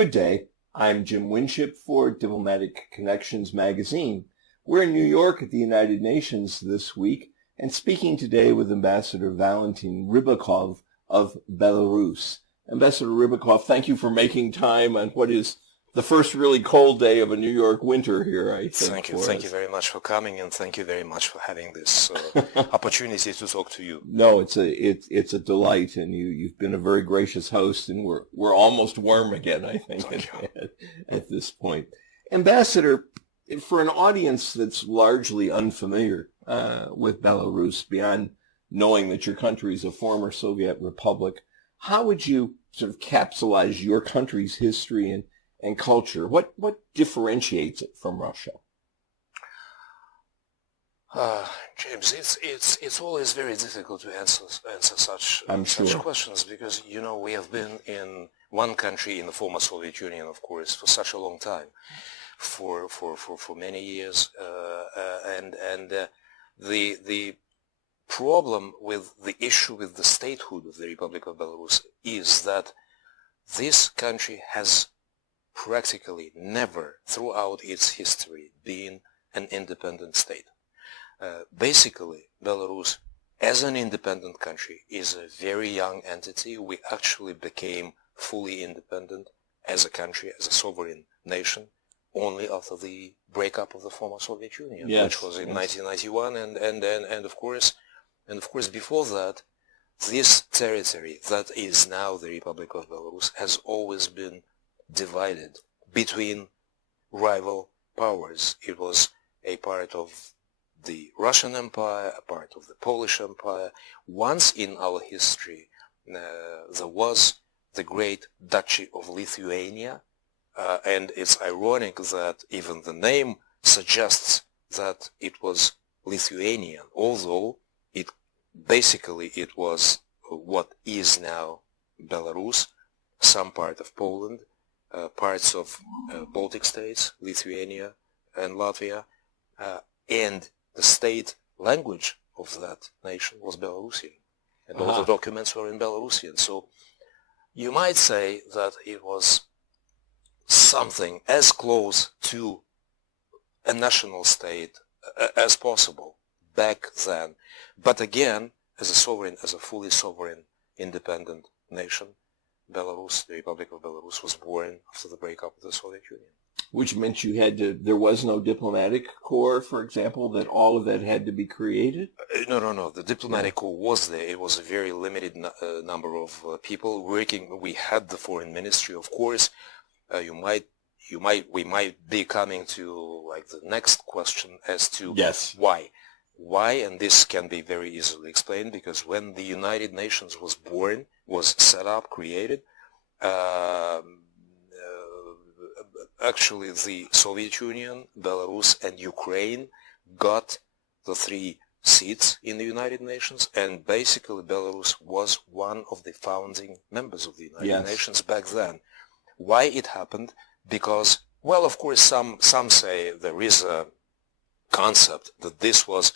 Good day. I'm Jim Winship for Diplomatic Connections magazine. We're in New York at the United Nations this week and speaking today with Ambassador Valentin RYBAKOV of Belarus. Ambassador RYBAKOV, thank you for making time on what is the first really cold day of a New York winter here, I think. Thank you very much for coming, and thank you very much for having this opportunity to talk to you. No, it's a delight, and you've been a very gracious host, and we're almost warm again, I think, at this point. Ambassador, for an audience that's largely unfamiliar with Belarus, beyond knowing that your country is a former Soviet republic, how would you sort of capsulize your country's history and culture? What differentiates it from Russia? James, it's always very difficult to answer such questions because we have been in one country in the former Soviet Union, of course, for such a long time, for many years, and the problem with the issue with the statehood of the Republic of Belarus is that this country has practically never throughout its history been an independent state. Basically, Belarus, as an independent country, is a very young entity. We actually became fully independent as a country, as a sovereign nation, only after the breakup of the former Soviet Union, which was in 1991, and of course before that, this territory that is now the Republic of Belarus has always been divided between rival powers. It was a part of the Russian Empire, a part of the Polish Empire. Once in our history, there was the great Duchy of Lithuania, and it's ironic that even the name suggests that it was Lithuanian, although it was what is now Belarus, some part of Poland, parts of Baltic states, Lithuania and Latvia, and the state language of that nation was Belarusian, and all the documents were in Belarusian. So you might say that it was something as close to a national state as possible back then. But again, as a fully sovereign, independent nation, Belarus, the Republic of Belarus, was born after the breakup of the Soviet Union. Which meant there was no diplomatic corps, for example, that all of that had to be created? No. The diplomatic corps was there. It was a very limited number of people working. We had the foreign ministry, of course. We might be coming to like the next question as to why. Why, and this can be very easily explained, because when the United Nations was born, was set up, created, actually the Soviet Union, Belarus, and Ukraine got the 3 seats in the United Nations, and basically Belarus was one of the founding members of the United Nations back then. Why it happened? Because, well, of course, some say there is a concept that this was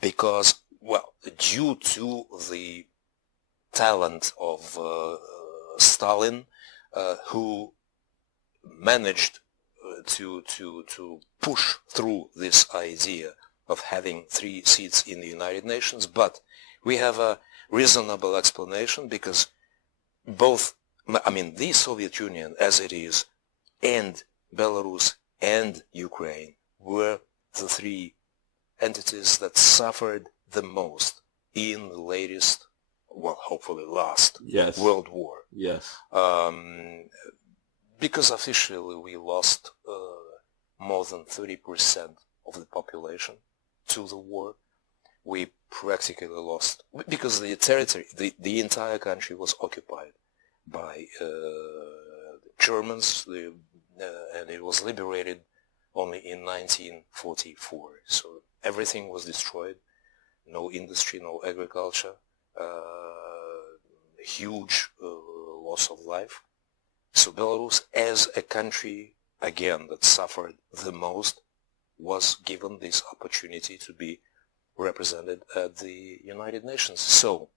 because, well, due to the talent of Stalin, who managed to push through this idea of having 3 seats in the United Nations. But we have a reasonable explanation, because the Soviet Union as it is, and Belarus and Ukraine were the 3 entities that suffered the most in the latest, well, hopefully last World War. Because officially we lost more than 30% of the population to the war. We practically lost, because the territory, the entire country was occupied by the Germans, and it was liberated only in 1944. So everything was destroyed, no industry, no agriculture, huge loss of life. So Belarus, as a country, again, that suffered the most, was given this opportunity to be represented at the United Nations. So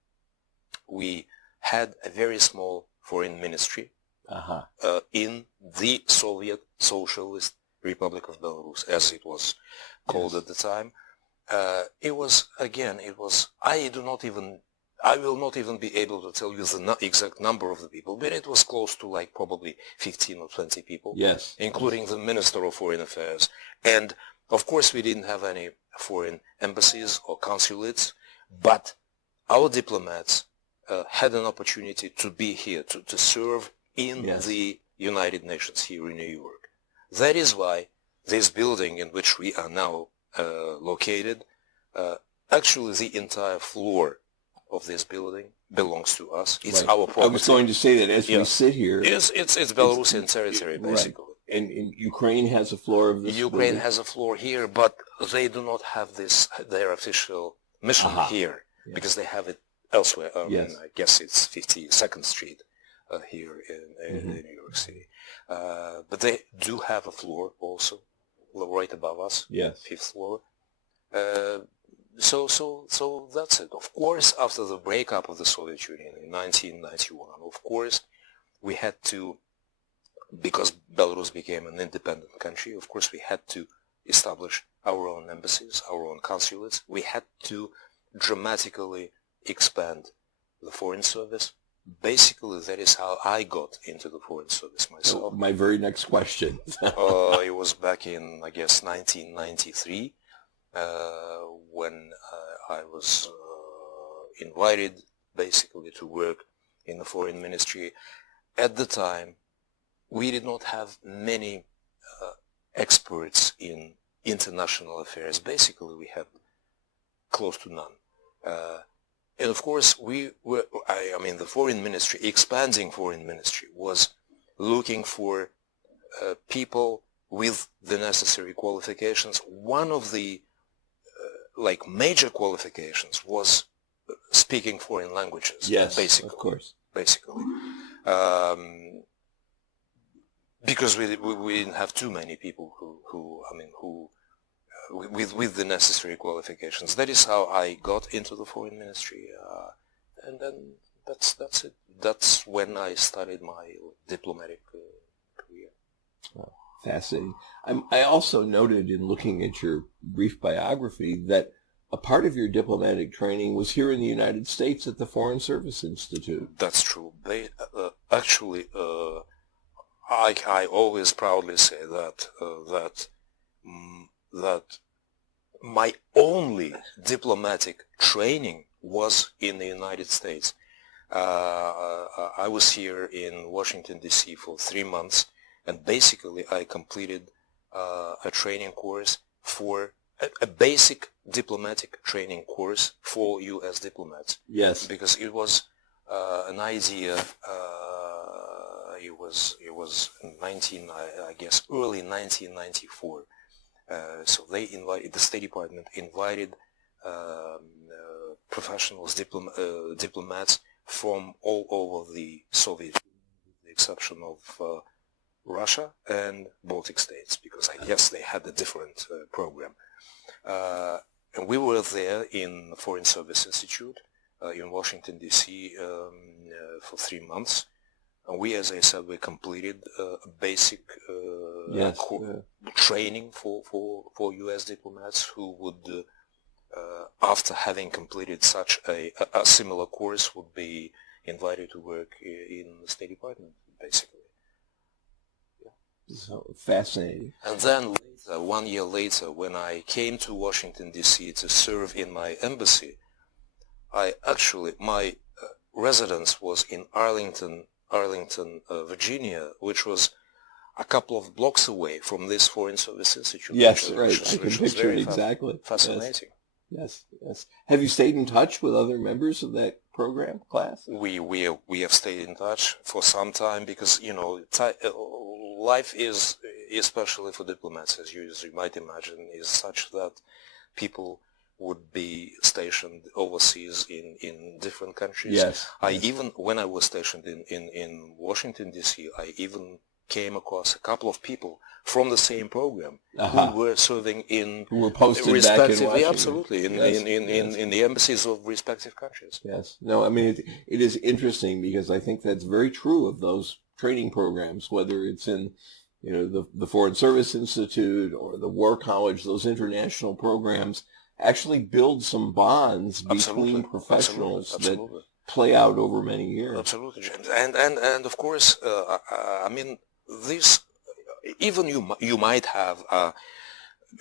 we had a very small foreign ministry, in the Soviet Socialist Republic of Belarus, as it was called at the time. It was, I will not even be able to tell you the exact number of the people, but it was close to like probably 15 or 20 people, including the Minister of Foreign Affairs. And of course we didn't have any foreign embassies or consulates, but our diplomats had an opportunity to be here, to serve in the United Nations here in New York. That is why this building in which we are now located, actually the entire floor of this building belongs to us. It's our property. I was going to say that as we sit here. It's Belarusian territory, basically. Right. And Ukraine has a floor of this Ukraine has a floor here, but they do not have their official mission here, because they have it elsewhere. I guess it's 52nd Street here in New York City. But they do have a floor also, right above us, 5th floor. So that's it. Of course, after the breakup of the Soviet Union in 1991, of course, we had to, because Belarus became an independent country, of course we had to establish our own embassies, our own consulates. We had to dramatically expand the foreign service. Basically, that is how I got into the foreign service myself. My very next question. It was back in, I guess, 1993. When I was invited basically to work in the foreign ministry. At the time, we did not have many experts in international affairs. Basically, we had close to none. And of course, the foreign ministry, expanding foreign ministry, was looking for people with the necessary qualifications. One of the major qualifications was speaking foreign languages. Yes, basically, of course. Basically, because we didn't have too many people who with the necessary qualifications. That is how I got into the foreign ministry, and then that's it. That's when I started my diplomatic career. Wow. Fascinating. I also noted in looking at your brief biography that a part of your diplomatic training was here in the United States at the Foreign Service Institute. That's true. They actually, I always proudly say that my only diplomatic training was in the United States. I was here in Washington, D.C. for 3 months. And basically, I completed a training course for a basic diplomatic training course for U.S. diplomats. Yes. Because it was an idea. It was early 1994. So they invited, the State Department invited professionals, diplomats from all over the Soviet Union, with the exception of Russia and Baltic states, because I guess they had a different program. And we were there in the Foreign Service Institute in Washington, D.C. For 3 months. And we, as I said, we completed a basic training for U.S. diplomats who would, after having completed such a similar course, would be invited to work in the State Department, basically. So fascinating. And then later, 1 year later, when I came to Washington, D.C. to serve in my embassy, my residence was in Arlington, Virginia, which was a couple of blocks away from this Foreign Service Institute. Yes, right. I can picture it exactly. Fascinating. Yes. Have you stayed in touch with other members of that program, class? We have stayed in touch for some time because, life is, especially for diplomats, as you might imagine, is such that people would be stationed overseas in different countries. Yes. When I was stationed in Washington, D.C., I even came across a couple of people from the same program who were serving who were posted back in Washington. Absolutely, in the embassies of respective countries. Yes. No, I mean, it is interesting because I think that's very true of those training programs, whether it's in the Foreign Service Institute or the War College. Those international programs actually build some bonds between professionals that play out over many years. Absolutely, James. And of course, I mean, this, even you might have a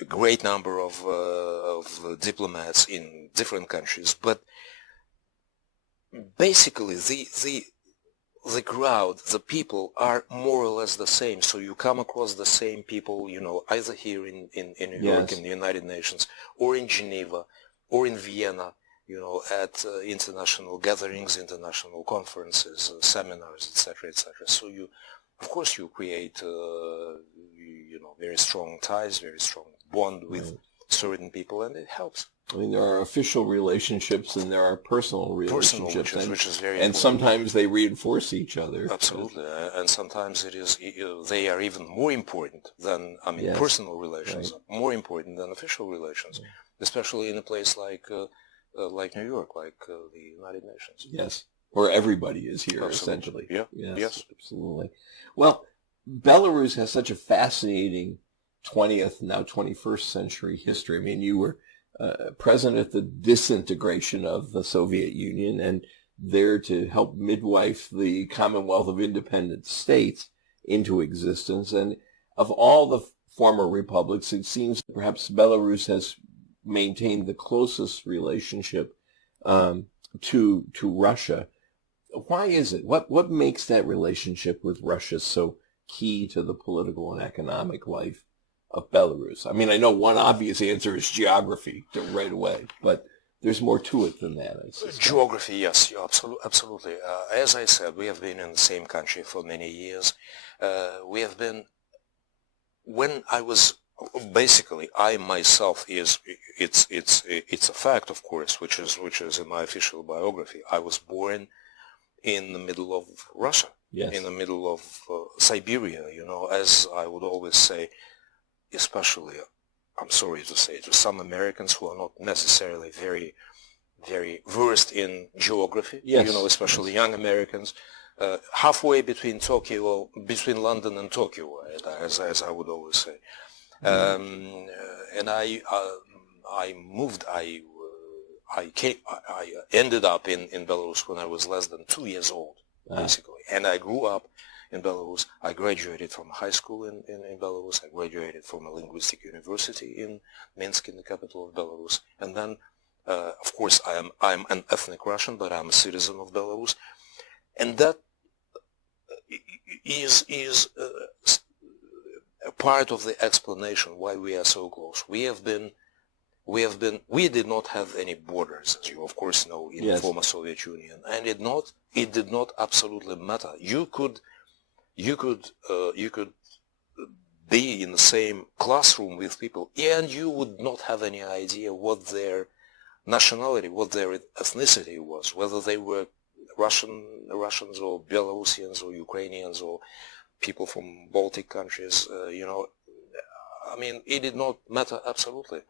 great number of diplomats in different countries, but basically the crowd, the people are more or less the same. So you come across the same people, either here in New York, in the United Nations, or in Geneva, or in Vienna, at international gatherings, international conferences, seminars, etc., etc. So of course, you create, very strong ties, very strong bond with certain people, and it helps. I mean, there are official relationships and there are personal relationships, which is very and important. Sometimes they reinforce each other. Absolutely, and sometimes they are even more important than personal relations, more important than official relations, especially in a place like New York, like the United Nations. Yes, where everybody is here, absolutely. Essentially. Yeah. Yes, absolutely. Well, Belarus has such a fascinating 20th, now 21st century history. I mean, you were present at the disintegration of the Soviet Union and there to help midwife the Commonwealth of Independent States into existence. And of all the former republics, it seems that perhaps Belarus has maintained the closest relationship to Russia. Why is it? What makes that relationship with Russia so key to the political and economic life of Belarus? I mean, I know one obvious answer is geography right away, but there's more to it than that. Geography, yes, absolutely. As I said, we have been in the same country for many years. We have been, when I was, basically, I myself it's a fact, of course, which is in my official biography. I was born in the middle of Russia, in the middle of Siberia, as I would always say, especially, I'm sorry to say, to some Americans who are not necessarily very, very versed in geography, especially young Americans, halfway between London and Tokyo, as I would always say. And I moved, I ended up in Belarus when I was less than 2 years old, basically. And I grew up in Belarus. I graduated from high school in Belarus. I graduated from a linguistic university in Minsk, in the capital of Belarus. And then, of course, I'm an ethnic Russian, but I'm a citizen of Belarus. And that is a part of the explanation why we are so close. We did not have any borders, as you of course know, in the former Soviet Union, and it did not absolutely matter. You could be in the same classroom with people, and you would not have any idea what their nationality, what their ethnicity was, whether they were Russians or Belarusians or Ukrainians or people from Baltic countries. I mean, it did not matter absolutely.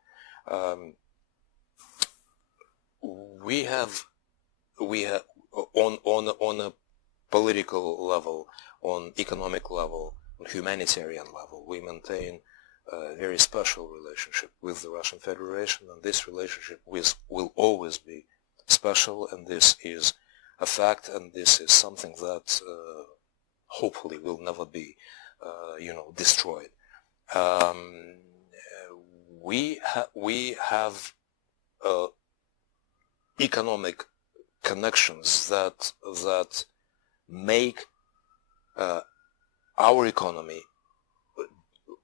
We have on a political level, on economic level, on humanitarian level, we maintain a very special relationship with the Russian Federation, and this relationship will always be special, and this is a fact, and this is something that hopefully will never be, destroyed. We have economic connections that make our economy,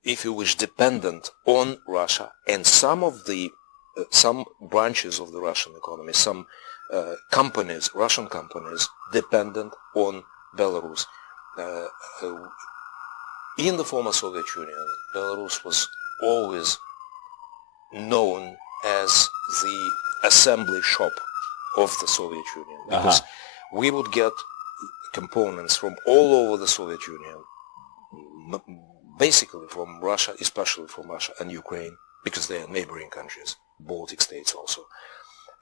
if you wish, dependent on Russia, and some branches of the Russian economy, some Russian companies, dependent on Belarus. In the former Soviet Union, Belarus was always known as the assembly shop of the Soviet Union, because we would get components from all over the Soviet Union, basically from Russia, especially from Russia and Ukraine, because they are neighboring countries, Baltic states also.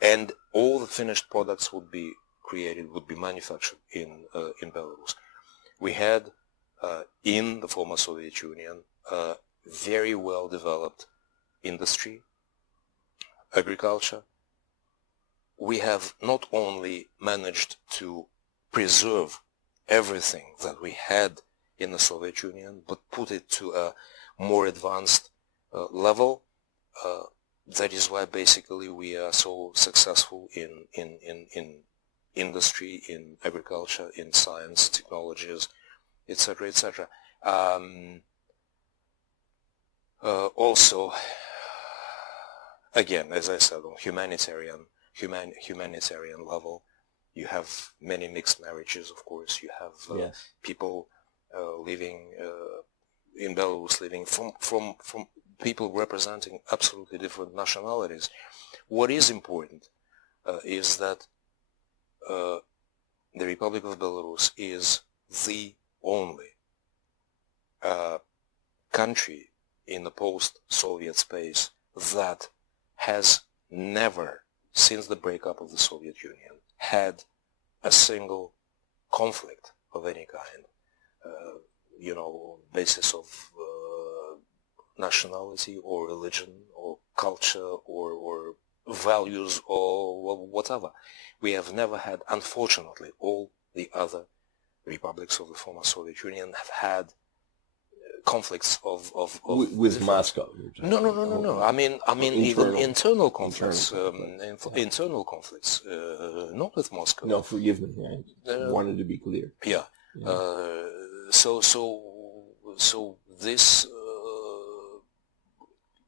And all the finished products would be manufactured in Belarus. We had in the former Soviet Union a very well developed industry, agriculture. We have not only managed to preserve everything that we had in the Soviet Union, but put it to a more advanced level. That is why basically we are so successful in industry, in agriculture, in science, technologies, etc., etc. Also, again, as I said, on humanitarian level, you have many mixed marriages, of course. You have people living in Belarus, living from people representing absolutely different nationalities. What is important is that the Republic of Belarus is the only country in the post-Soviet space that has never, since the breakup of the Soviet Union, had a single conflict of any kind, basis of nationality or religion or culture or values or whatever. We have never had, unfortunately, all the other republics of the former Soviet Union have had conflicts of with Moscow. No. I mean even internal conflicts. Internal conflicts, not with Moscow. No, forgive me. I wanted to be clear. Yeah. So this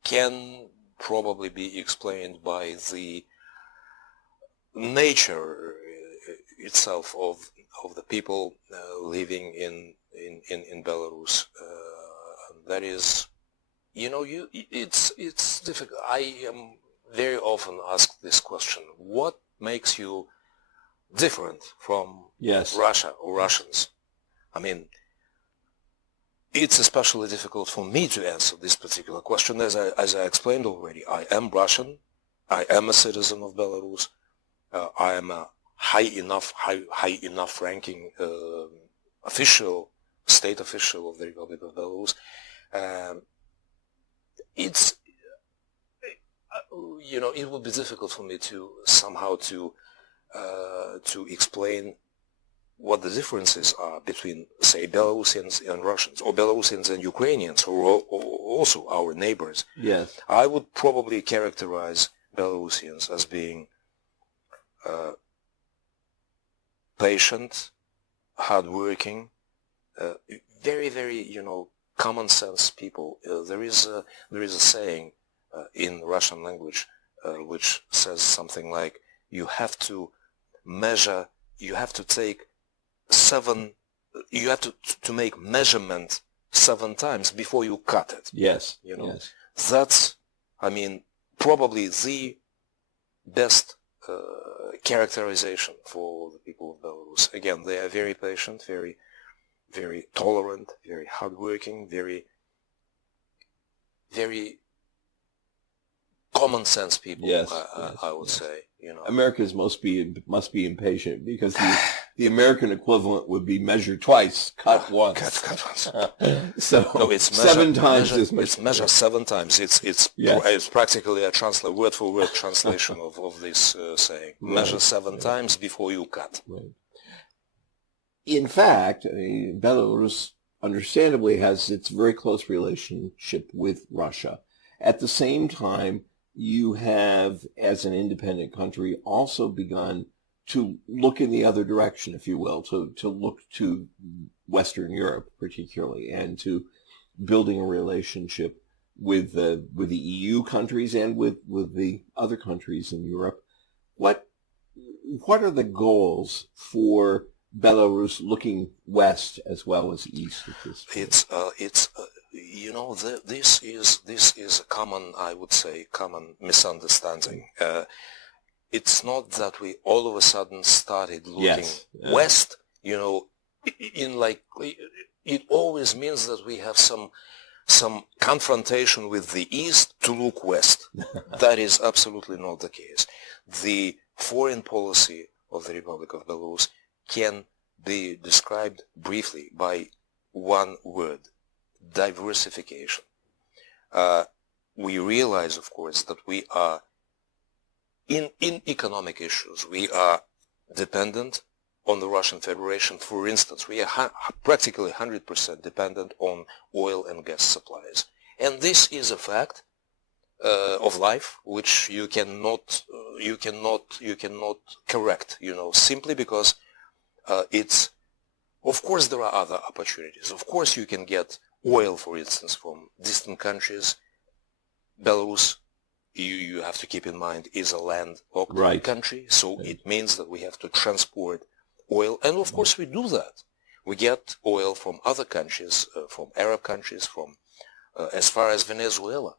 can probably be explained by the nature itself of the people living in Belarus. That is, it's difficult. I am very often asked this question: what makes you different from Russia or Russians? I mean, it's especially difficult for me to answer this particular question, as I explained already. I am Russian. I am a citizen of Belarus. I am a high enough ranking state official of the Republic of Belarus. It would be difficult for me to somehow to explain what the differences are between, say, Belarusians and Russians, or Belarusians and Ukrainians, or also our neighbors. Yes. I would probably characterize Belarusians as being patient, hardworking, very, very, common sense people. There is a saying in Russian language which says something like, you have to make measurement 7 times before you cut it. Yes. Yes. That's, probably the best characterization for the people of Belarus. Again, they are very patient, very, very tolerant, very hardworking, very, very common sense people. Yes, I would say. Americans must be impatient, because the American equivalent would be measure twice, cut once. Cut once. So no, it's 7 times as much. It's measure 7 times. It's practically a word for word translation of this saying. Right. Measure 7 times before you cut. Right. In fact, Belarus understandably has its very close relationship with Russia. At the same time, you have, as an independent country, also begun to look in the other direction, if you will, to look to Western Europe particularly, and to building a relationship with the EU countries and with the other countries in Europe. What are the goals for Belarus looking west as well as east at this point? This is a common, I would say, common misunderstanding. It's not that we all of a sudden started looking west. It always means that we have some confrontation with the east to look west. That is absolutely not the case. The foreign policy of the Republic of Belarus can be described briefly by one word: diversification. We realize, of course, that we are in economic issues. We are dependent on the Russian Federation. For instance, we are practically 100% dependent on oil and gas supplies. And this is a fact of life which you cannot correct, simply because it's, of course there are other opportunities. Of course you can get oil, for instance, from distant countries. Belarus, you have to keep in mind, is a landlocked country, so it means that we have to transport oil, and of course we do that. We get oil from other countries, from Arab countries, from as far as Venezuela,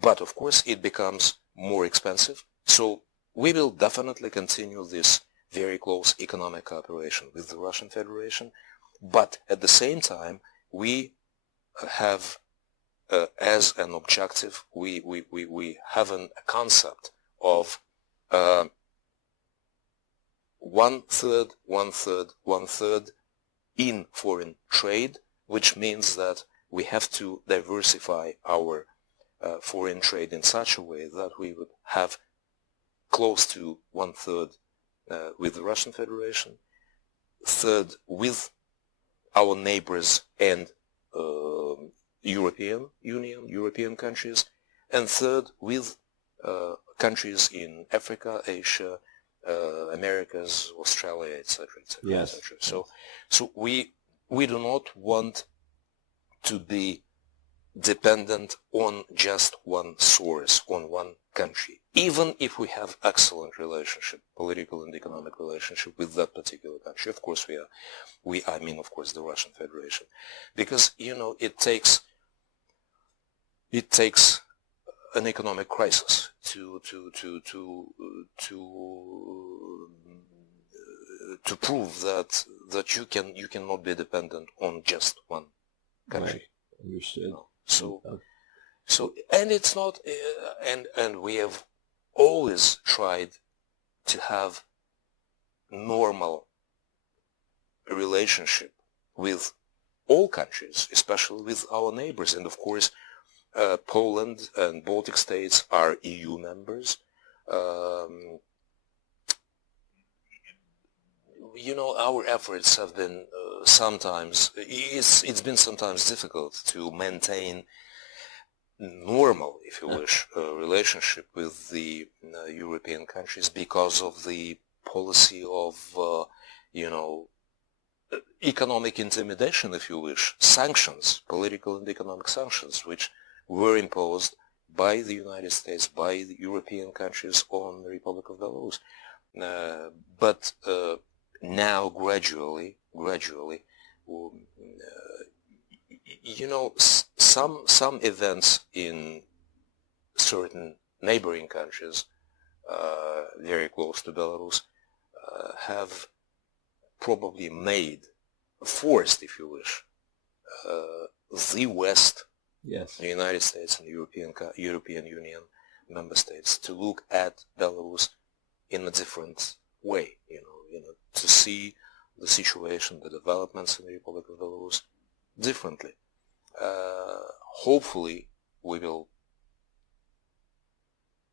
but of course it becomes more expensive. So we will definitely continue this very close economic cooperation with the Russian Federation, but at the same time we have as an objective, we have a concept of one-third in foreign trade, which means that we have to diversify our foreign trade in such a way that we would have close to one-third with the Russian Federation, third with our neighbors and European Union, European countries, and third with countries in Africa, Asia, Americas, Australia, etc., etc., etc. So we do not want to be dependent on just one source, on one country, even if we have excellent relationship, political and economic relationship with that particular country. Of course I mean, of course, the Russian Federation, because it takes an economic crisis to prove that you cannot be dependent on just one country. Right. Understood. So and it's not, and we have always tried to have normal relationship with all countries, especially with our neighbors, and of course Poland and Baltic states are EU members. Our efforts have been it's been sometimes difficult to maintain normal, if you wish, relationship with the European countries because of the policy of, economic intimidation, if you wish, sanctions, political and economic sanctions, which were imposed by the United States, by the European countries on the Republic of Belarus. But now gradually, some events in certain neighboring countries very close to Belarus have probably forced, if you wish, the West, the United States and the European Union member states to look at Belarus in a different way, to see the situation, the developments in the Republic of Belarus differently. Hopefully we will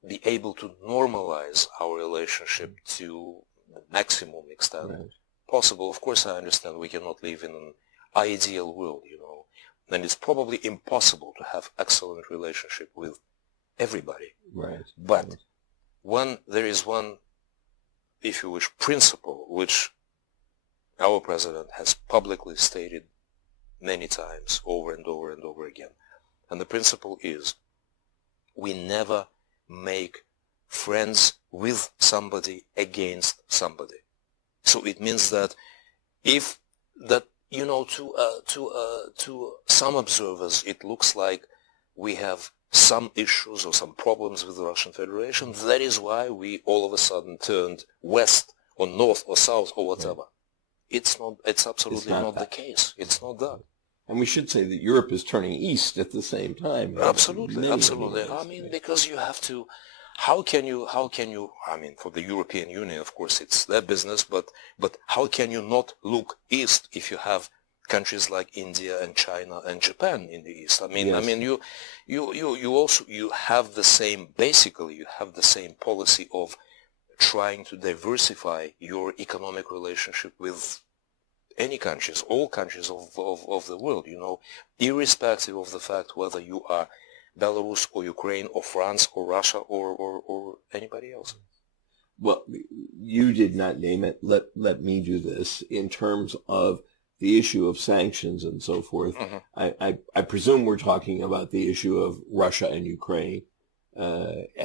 be able to normalize our relationship to the maximum extent possible. Of course, I understand we cannot live in an ideal world, and it's probably impossible to have excellent relationship with everybody. Right. But there is one, if you wish, principle which our president has publicly stated many times, over and over and over again. And the principle is, we never make friends with somebody against somebody. So it means that to some observers it looks like we have some issues or some problems with the Russian Federation. That is why we all of a sudden turned west or north or south or whatever. It's absolutely not the case. It's not that. And we should say that Europe is turning east at the same time. Absolutely. I mean, because you have to how can you, I mean, for the European Union, of course, it's their business, but how can you not look east if you have countries like India and China and Japan in the east? I mean, Yes. you have the same, basically, you have the same policy of trying to diversify your economic relationship with any countries, all countries of the world, irrespective of the fact whether you are Belarus or Ukraine or France or Russia or anybody else. Well, you did not name it. Let me do this. In terms of the issue of sanctions and so forth, I presume we're talking about the issue of Russia and Ukraine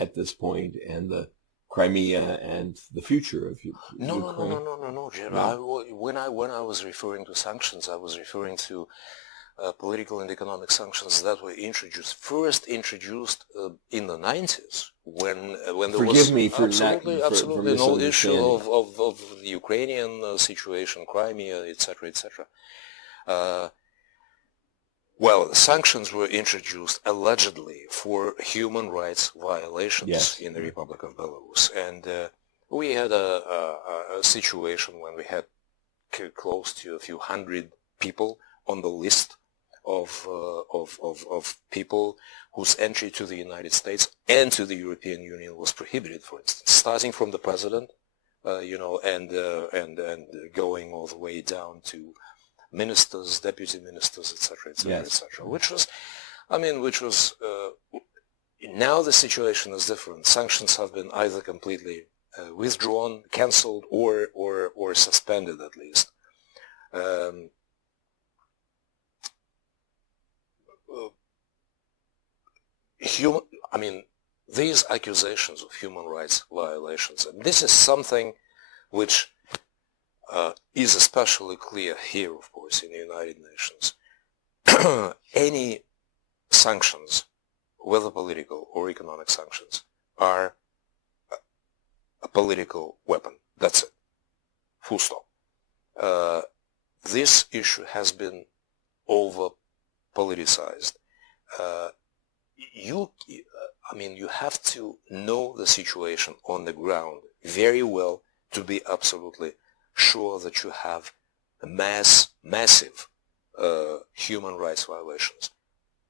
at this point, and the Crimea and the future of Ukraine. No, Jim. No? When I was referring to sanctions, I was referring to political and economic sanctions that were first introduced in the 90s, when there was absolutely no issue of the Ukrainian situation, Crimea, etc., etc. Well, sanctions were introduced allegedly for human rights violations in the Republic of Belarus, and we had a situation when we had close to a few hundred people on the list of people whose entry to the United States and to the European Union was prohibited, for instance, starting from the president, and going all the way down to ministers, deputy ministers, etc., etc., which was now the situation is different. Sanctions have been either completely withdrawn, cancelled, or suspended at least. These accusations of human rights violations, and this is something which is especially clear here, of course, in the United Nations. Any sanctions, whether political or economic sanctions, are a political weapon. That's it. Full stop. This issue has been over-politicized. You have to know the situation on the ground very well to be absolutely sure that you have massive human rights violations.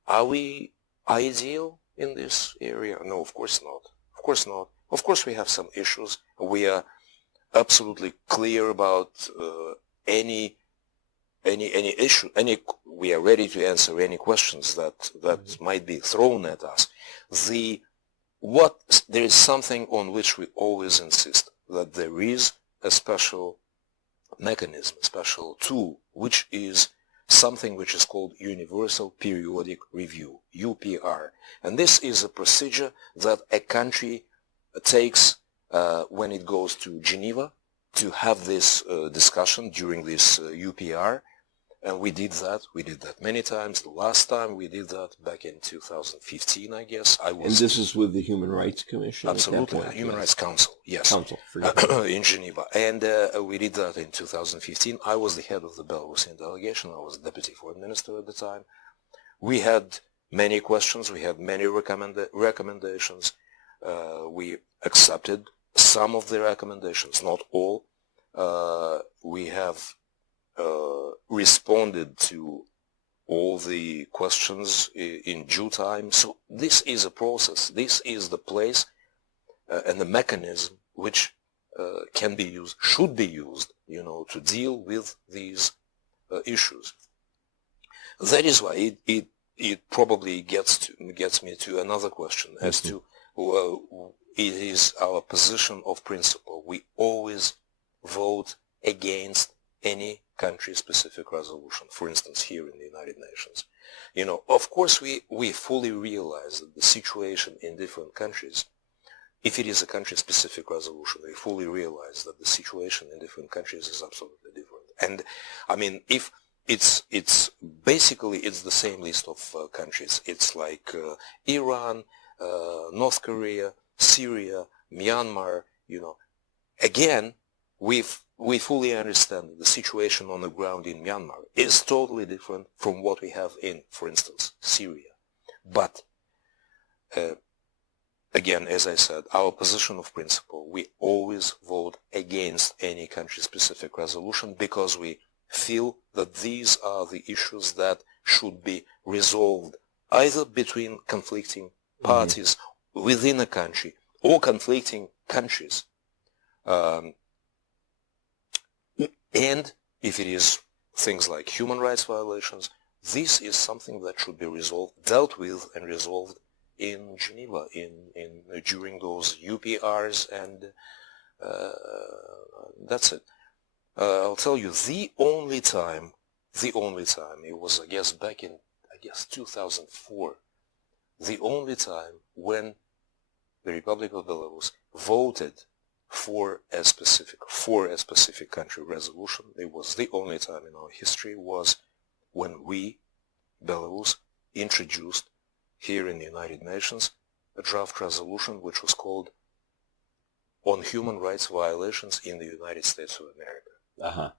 Are we ideal in this area? No, of course not. Of course not. Of course we have some issues. We are absolutely clear about any issue. We are ready to answer any questions that might be thrown at us. There is something on which we always insist, that there is a special mechanism, a special tool, which is something which is called Universal Periodic Review, UPR. And this is a procedure that a country takes when it goes to Geneva to have this discussion during this UPR. And we did that many times. The last time we did that back in 2015, I guess. And this is with the Human Rights Commission? Absolutely, Human Rights Council, yes. In Geneva. And we did that in 2015. I was the head of the Belarusian delegation. I was Deputy Foreign Minister at the time. We had many questions. We had many recommendations. We accepted some of the recommendations, not all. We have responded to all the questions in due time. So this is a process. This is the place and the mechanism which can be used, should be used, to deal with these issues. That is why it probably gets me to another question as to it is our position of principle. We always vote against any country-specific resolution, for instance, here in the United Nations. Of course, we fully realize that the situation in different countries, if it is a country-specific resolution, we fully realize that the situation in different countries is absolutely different. And, if it's basically the same list of countries. It's like Iran, North Korea, Syria, Myanmar, Again, we fully understand that the situation on the ground in Myanmar is totally different from what we have in, for instance, Syria. But again, as I said, our position of principle, we always vote against any country-specific resolution because we feel that these are the issues that should be resolved either between conflicting parties within a country or conflicting countries. And if it is things like human rights violations, this is something that should be dealt with and resolved in Geneva during those UPRs, and that's it. I'll tell you, the only time, it was, I guess, back in, 2004, the only time when the Republic of Belarus voted for a specific country resolution, it was the only time in our history, was when we, Belarus, introduced here in the United Nations a draft resolution which was called On Human Rights Violations in the United States of America.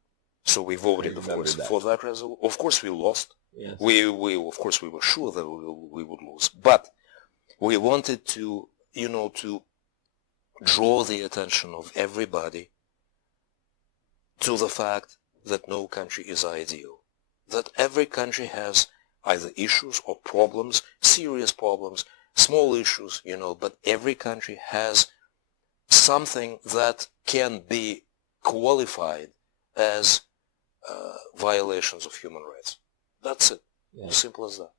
So we voted, of course, for that resolution. Of course, we lost. Yes. Of course, we were sure that we would lose. But we wanted to, to draw the attention of everybody to the fact that no country is ideal. That every country has either issues or problems, serious problems, small issues, but every country has something that can be qualified as violations of human rights. That's it. Yeah. Simple as that.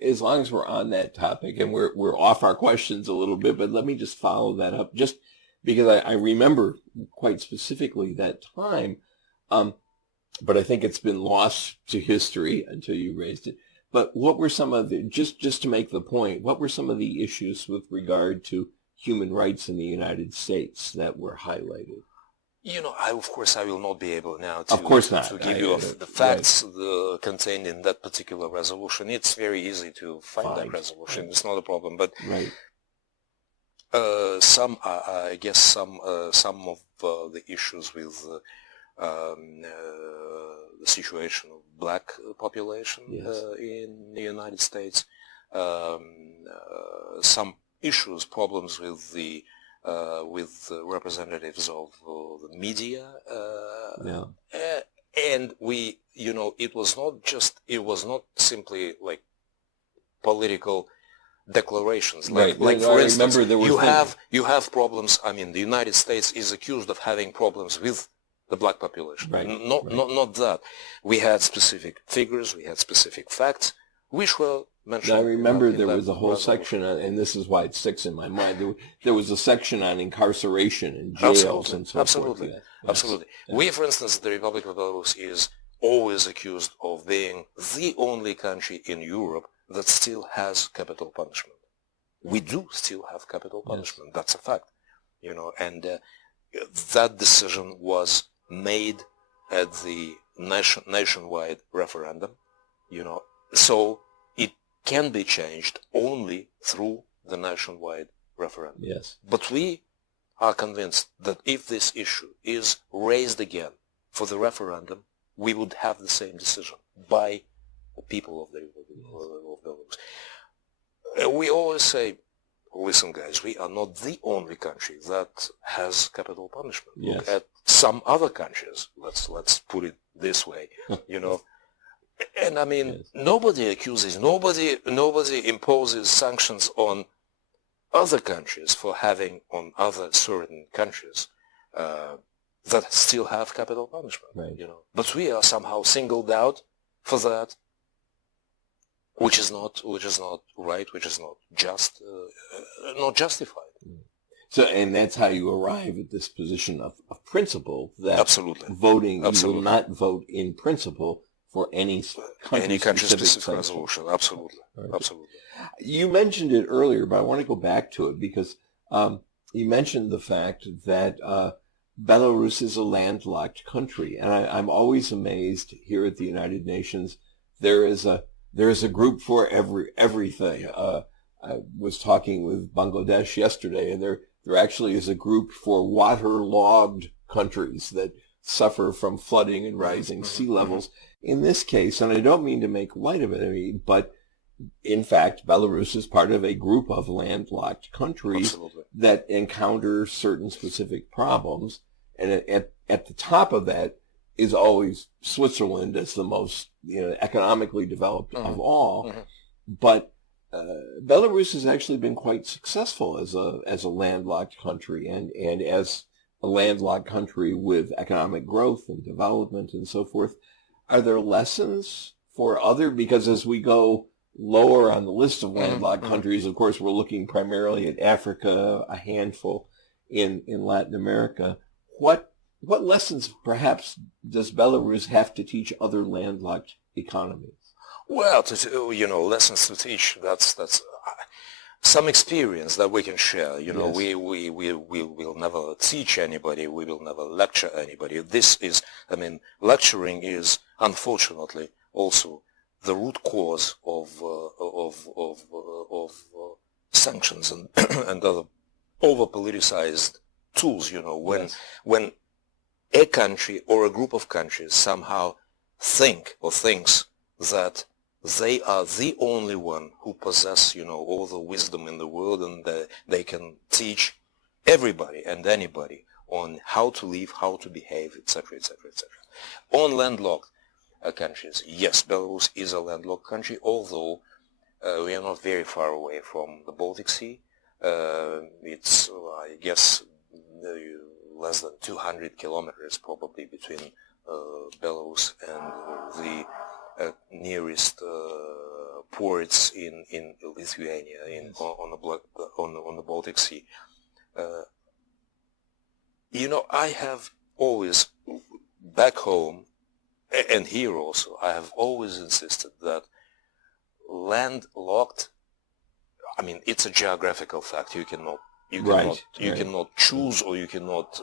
As long as we're on that topic, and we're off our questions a little bit, but let me just follow that up, just because I remember quite specifically that time, but I think it's been lost to history until you raised it. But what were some of the, just to make the point, what were some of the issues with regard to human rights in the United States that were highlighted? Of course, I will not be able now to give you the facts contained in that particular resolution. It's very easy to find that resolution. It's not a problem. But some of the issues with the situation of black population in the United States, some problems with the representatives of the media, and we, it was not simply like political declarations. Like for instance, you have problems. I mean, the United States is accused of having problems with the black population. Not that. We had specific figures, we had specific facts, which were mentioned. I remember there was a whole section, and this is why it sticks in my mind. There was a section on incarceration and jails and so forth. Absolutely. We, for instance, the Republic of Belarus is always accused of being the only country in Europe that still has capital punishment. We do still have capital punishment. That's a fact. And that decision was made at the nationwide referendum, so it can be changed only through the nationwide referendum. Yes. But we are convinced that if this issue is raised again for the referendum, we would have the same decision by the people of the Belarus. We always say, listen, guys, we are not the only country that has capital punishment. Yes. Look at some other countries. Let's put it this way, And I mean, nobody imposes sanctions on other countries for having on other certain countries that still have capital punishment. But we are somehow singled out for that, which is not right, which is not just, not justified. So, and that's how you arrive at this position of principle that Absolutely. You will not vote in principle for any country-specific resolution. Absolutely. Right. Absolutely. You mentioned it earlier, but I want to go back to it because you mentioned the fact that Belarus is a landlocked country, and I'm always amazed here at the United Nations. There is a group for everything. I was talking with Bangladesh yesterday, and there actually is a group for waterlogged countries that suffer from flooding and rising sea levels. In this case, and I don't mean to make light of it, but in fact, Belarus is part of a group of landlocked countries that encounter certain specific problems. And at the top of that is always Switzerland as the most economically developed of all. But Belarus has actually been quite successful as a landlocked country and as a landlocked country with economic growth and development and so forth. Are there lessons for because as we go lower on the list of landlocked countries, of course, we're looking primarily at Africa, a handful in Latin America. What lessons perhaps does Belarus have to teach other landlocked economies? Well, lessons to teach, that's some experience that we can share. Yes. We will never teach anybody, we will never lecture anybody. This is, lecturing is unfortunately also the root cause of sanctions and and other over-politicized tools. When a country or a group of countries somehow thinks that they are the only one who possess, all the wisdom in the world, and they can teach everybody and anybody on how to live, how to behave, etc., etc., etc. On landlocked countries, yes, Belarus is a landlocked country, although we are not very far away from the Baltic Sea. It's, I guess, less than 200 kilometers probably between Belarus and the nearest ports in Lithuania, on the Baltic Sea. I have always, back home and here also, I have always insisted that landlocked, it's a geographical fact. You cannot choose, or you cannot,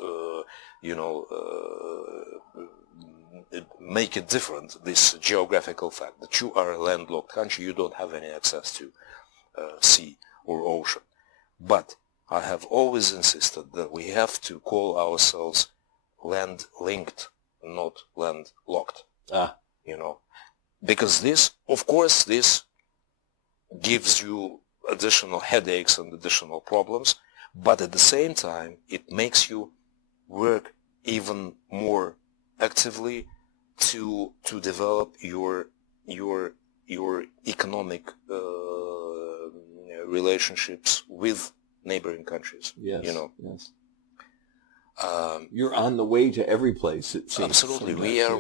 make it different, this geographical fact that you are a landlocked country, you don't have any access to sea or ocean. But I have always insisted that we have to call ourselves land-linked, not landlocked. Because this gives you additional headaches and additional problems, but at the same time, it makes you work even more actively to develop your economic relationships with neighboring countries. Yes. Yes. You're on the way to every place, it seems. Absolutely, we are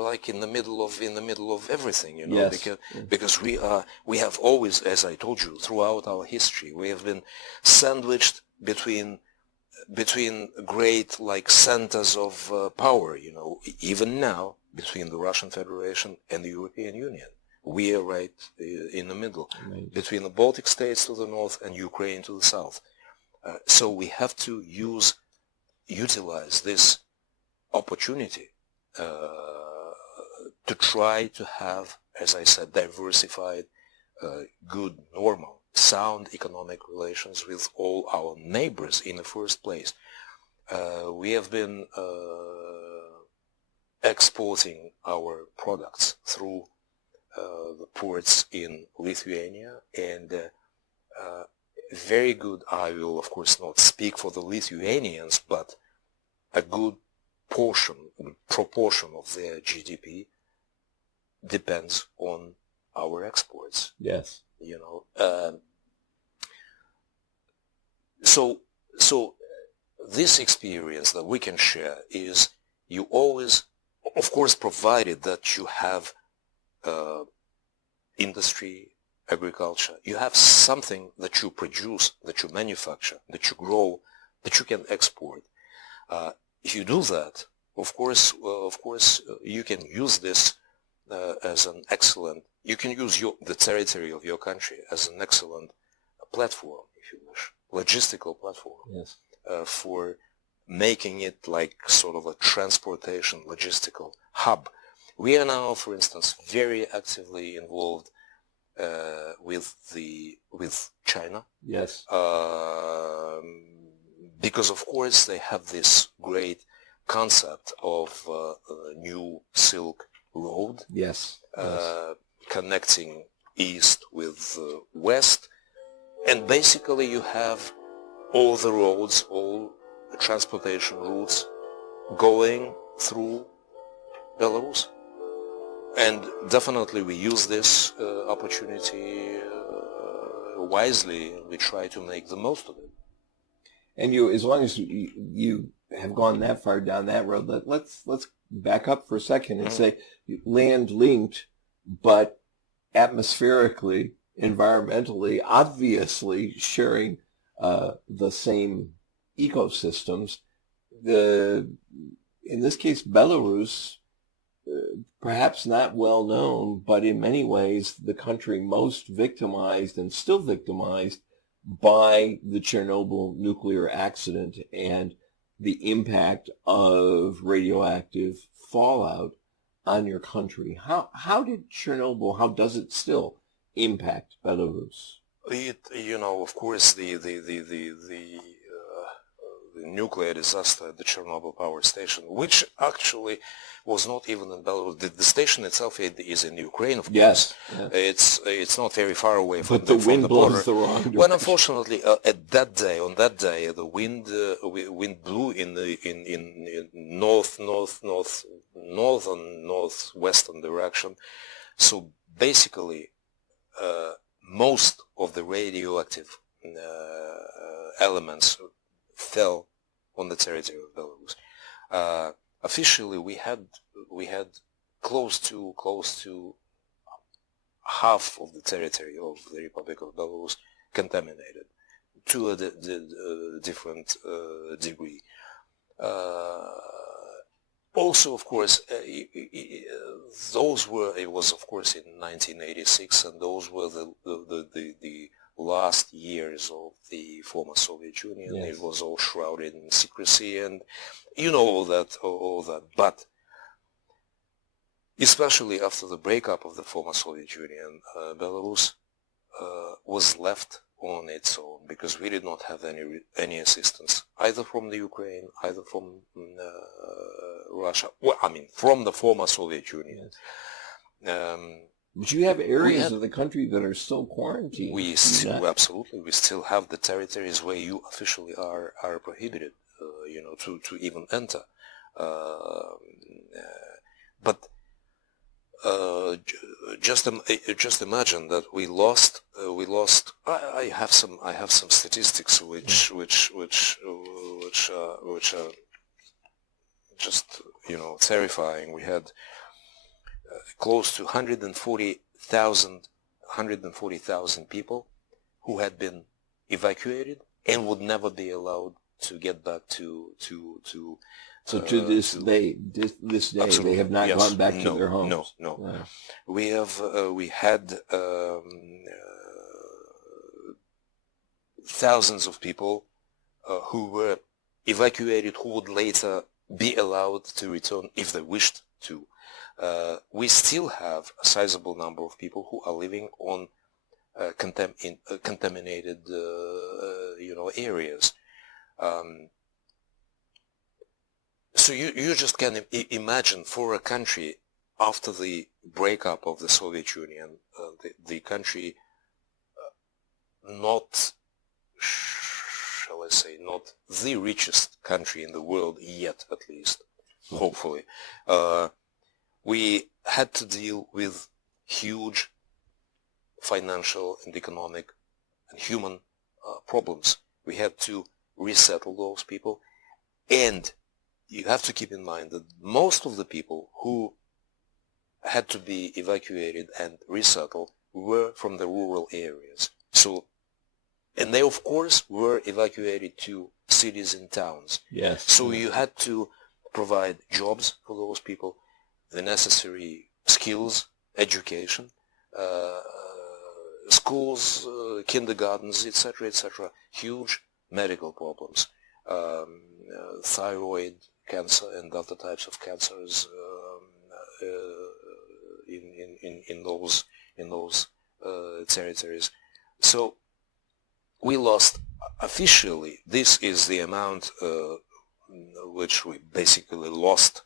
like in the middle of everything, Yes. because we have always, as I told you, throughout our history, we have been sandwiched between great centers of power, even now between the Russian Federation and the European Union. We are right in the middle, right, between the Baltic states to the north and Ukraine to the south. So we have to utilize this opportunity to try to have, as I said, diversified, good, normal, sound economic relations with all our neighbors in the first place. We have been exporting our products through the ports in Lithuania, and very good, I will of course not speak for the Lithuanians, but a good proportion of their GDP depends on our exports. Yes. So this experience that we can share is, you always, of course, provided that you have industry, agriculture, you have something that you produce, that you manufacture, that you grow, that you can export. If you do that, of course, you can use this as an excellent, you can use the territory of your country as an excellent platform, if you wish, logistical platform. Yes. For making it like sort of a transportation logistical hub. We are now, for instance, very actively involved with China. Yes. Because of course they have this great concept of new Silk Road. Yes. Connecting east with west, and basically you have all the roads, all the transportation routes going through Belarus. And definitely we use this opportunity wisely, and we try to make the most of it. And as long as you have gone that far down that road, let's back up for a second and say land linked, but atmospherically, environmentally, obviously sharing the same ecosystems. In this case, Belarus, perhaps not well known, but in many ways the country most victimized and still victimized by the Chernobyl nuclear accident and the impact of radioactive fallout on your country. How did Chernobyl, how does it still impact Belarus? Of course, the nuclear disaster at the Chernobyl power station, which actually was not even in Belarus. The station itself is in Ukraine, of course. Yes. It's not very far away from the wind from the blows border. the wrong direction. Well, unfortunately, on that day, the wind blew in north and northwestern direction. So basically, most of the radioactive elements fell on the territory of Belarus. Officially, we had close to half of the territory of the Republic of Belarus contaminated to a different degree. Also, of course, it was of course in 1986, and those were the last years of the former Soviet Union. Yes. It was all shrouded in secrecy, and all that. But especially after the breakup of the former Soviet Union, Belarus was left on its own, because we did not have any assistance either from the Ukraine, either from Russia. Well, I mean, from the former Soviet Union. Yes. But you have areas of the country that are still quarantined. We still have the territories where you officially are prohibited, to even enter. But just imagine that we lost. I have some statistics which are just terrifying. We had close to 140,000 people who had been evacuated and would never be allowed to get back to this day, they have not gone back to their homes. No. We had thousands of people who were evacuated, who would later be allowed to return if they wished to. We still have a sizable number of people who are living on contaminated, areas. So you just can imagine, for a country after the breakup of the Soviet Union, the country not, shall I say, not the richest country in the world yet, at least, hopefully. We had to deal with huge financial and economic and human problems. We had to resettle those people, and you have to keep in mind that most of the people who had to be evacuated and resettled were from the rural areas. And they, of course, were evacuated to cities and towns. Yes. So you had to provide jobs for those people, the necessary skills, education, schools, kindergartens, etc., etc. Huge medical problems, thyroid cancer and other types of cancers in those territories. So we lost, officially, this is the amount which we basically lost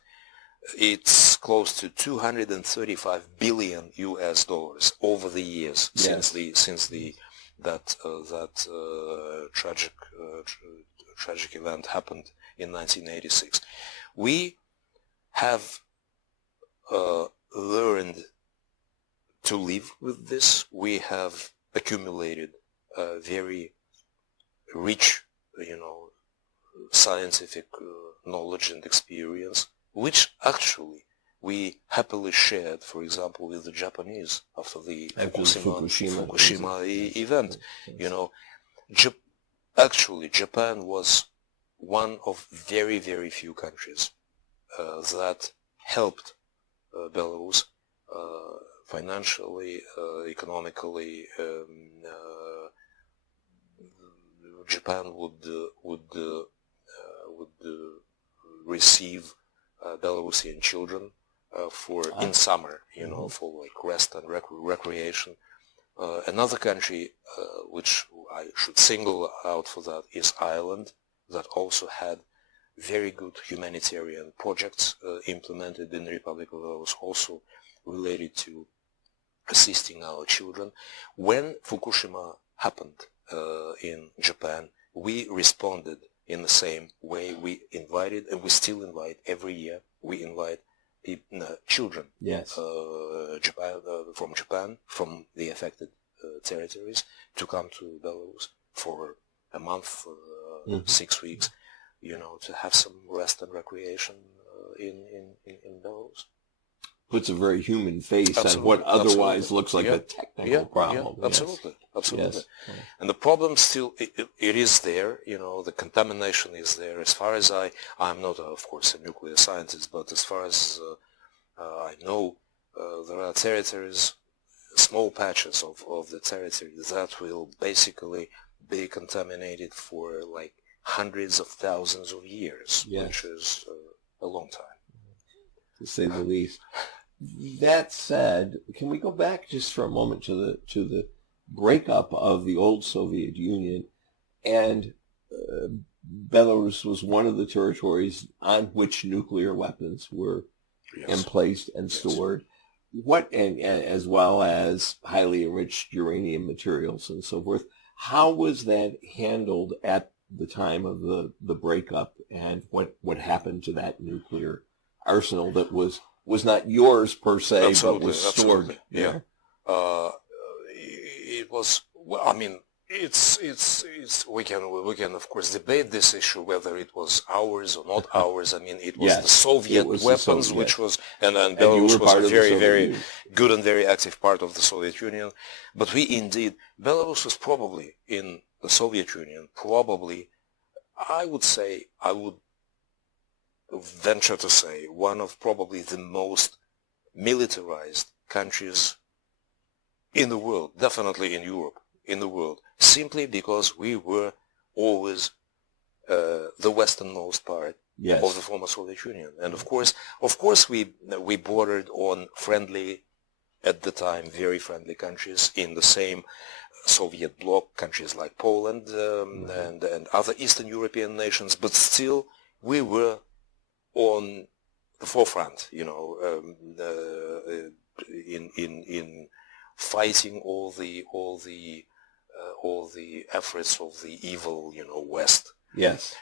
it's close to 235 billion US dollars over the years since that tragic event happened in 1986. We have learned to live with this. We have accumulated very rich, scientific knowledge and experience, which actually we happily shared, for example, with the Japanese after the Fukushima event. Actually, Japan was one of very, very few countries that helped Belarus financially, economically. Japan would receive Belarusian children in summer, for like rest and recreation. Another country which I should single out for that is Ireland, that also had very good humanitarian projects implemented in the Republic of Belarus, also related to assisting our children. When Fukushima happened in Japan, we responded in the same way. We invited, and we still invite every year, we invite children from Japan, from the affected territories, to come to Belarus for a month, 6 weeks, to have some rest and recreation in Belarus. Puts a very human face on what otherwise looks like a technical problem. Yeah, absolutely. Yes. And the problem still, it is there, the contamination is there. As far as I'm not, of course, a nuclear scientist, but as far as I know, there are territories, small patches of the territory that will basically be contaminated for like hundreds of thousands of years, which is a long time, to say the least. That said, can we go back just for a moment to the breakup of the old Soviet Union? And Belarus was one of the territories on which nuclear weapons were emplaced and stored. And as well as highly enriched uranium materials and so forth. How was that handled at the time of the breakup, and what happened to that nuclear arsenal that was not yours per se, but was stored? Yeah. It was, well, I mean, we can of course debate this issue, whether it was ours or not ours. I mean, it was the Soviet weapons, which was, and Belarus was a very, very good and very active part of the Soviet Union. But Belarus was probably in the Soviet Union, I would venture to say, one of probably the most militarized countries in the world, definitely in Europe, in the world, simply because we were always the westernmost part of the former Soviet Union. And of course we bordered on friendly, at the time, very friendly countries in the same Soviet bloc, countries like Poland and other Eastern European nations, but still we were on the forefront, in fighting all the efforts of the evil, West. Yes.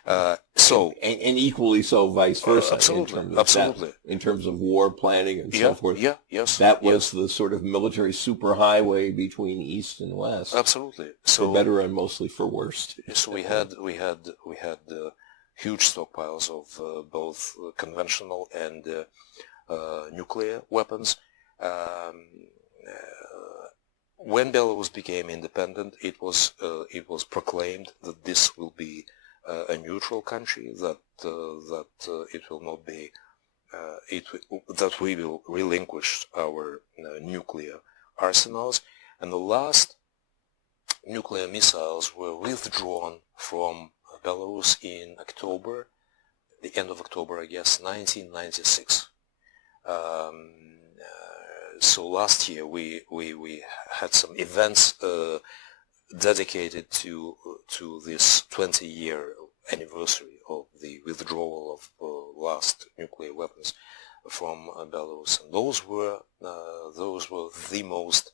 So and equally so, vice versa. Absolutely. In terms of war planning and so forth. Yeah. Yes. That was the sort of military superhighway between East and West. Absolutely. For better and mostly for worse. So we had huge stockpiles of both conventional and nuclear weapons. When Belarus became independent, it was proclaimed that this will be a neutral country, that it will not be, that we will relinquish our nuclear arsenals, and the last nuclear missiles were withdrawn from Belarus in October, the end of October, I guess, 1996. So last year we had some events dedicated to this 20-year anniversary of the withdrawal of last nuclear weapons. Belarus. And those were the most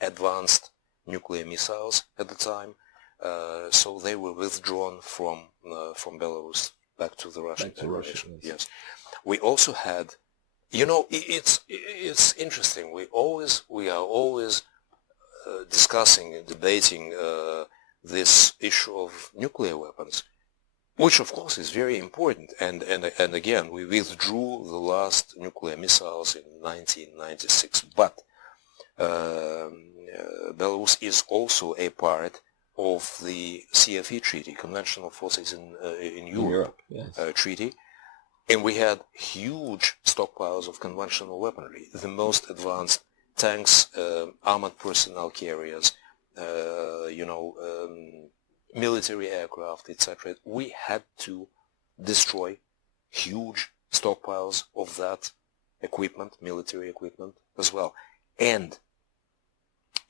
advanced nuclear missiles at the time. So they were withdrawn from Belarus back to the Russian Federation. Yes. We also had, it's interesting. We are always discussing and debating this issue of nuclear weapons, which of course is very important. And again, we withdrew the last nuclear missiles in 1996. But Belarus is also a part of the CFE treaty, Conventional Forces in Europe yes. Treaty, and we had huge stockpiles of conventional weaponry, the most advanced tanks, armored personnel carriers, military aircraft, etc. We had to destroy huge stockpiles of that equipment, military equipment as well, and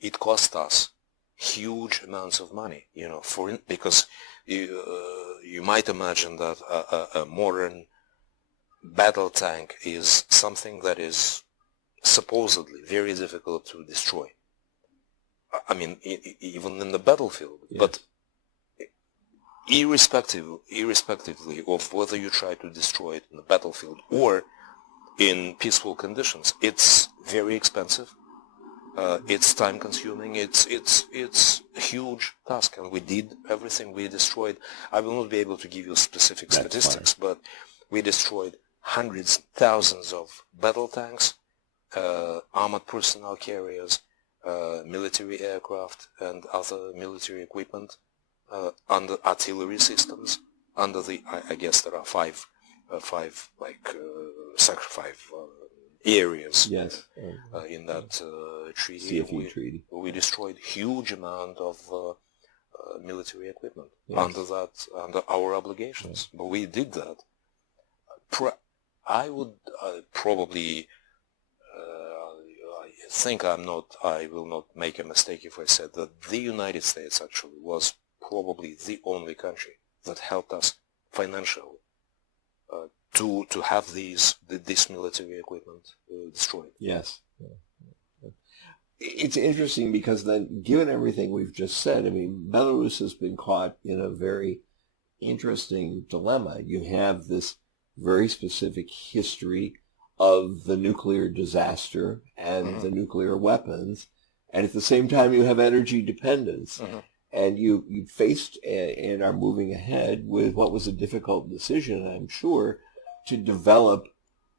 it cost us huge amounts of money, because you might imagine that a modern battle tank is something that is supposedly very difficult to destroy. I mean, even in the battlefield. Yes. But irrespectively of whether you try to destroy it in the battlefield or in peaceful conditions, it's very expensive. It's time-consuming. It's a huge task, and we did everything. We destroyed. I will not be able to give you specific statistics, but we destroyed hundreds, thousands of battle tanks, armored personnel carriers, military aircraft, and other military equipment, under artillery systems. Under the, I guess there are five areas. Yes. In that treaty. CFE treaty. We destroyed huge amount of military equipment. Yes. Under our obligations. But we did that. I would probably I will not make a mistake if I said that the United States actually was probably the only country that helped us financially to have this military equipment destroyed. Yes. It's interesting because then, given everything we've just said, I mean, Belarus has been caught in a very interesting dilemma. You have this very specific history of the nuclear disaster and the nuclear weapons, and at the same time you have energy dependence. And you faced and are moving ahead with what was a difficult decision, I'm sure, to develop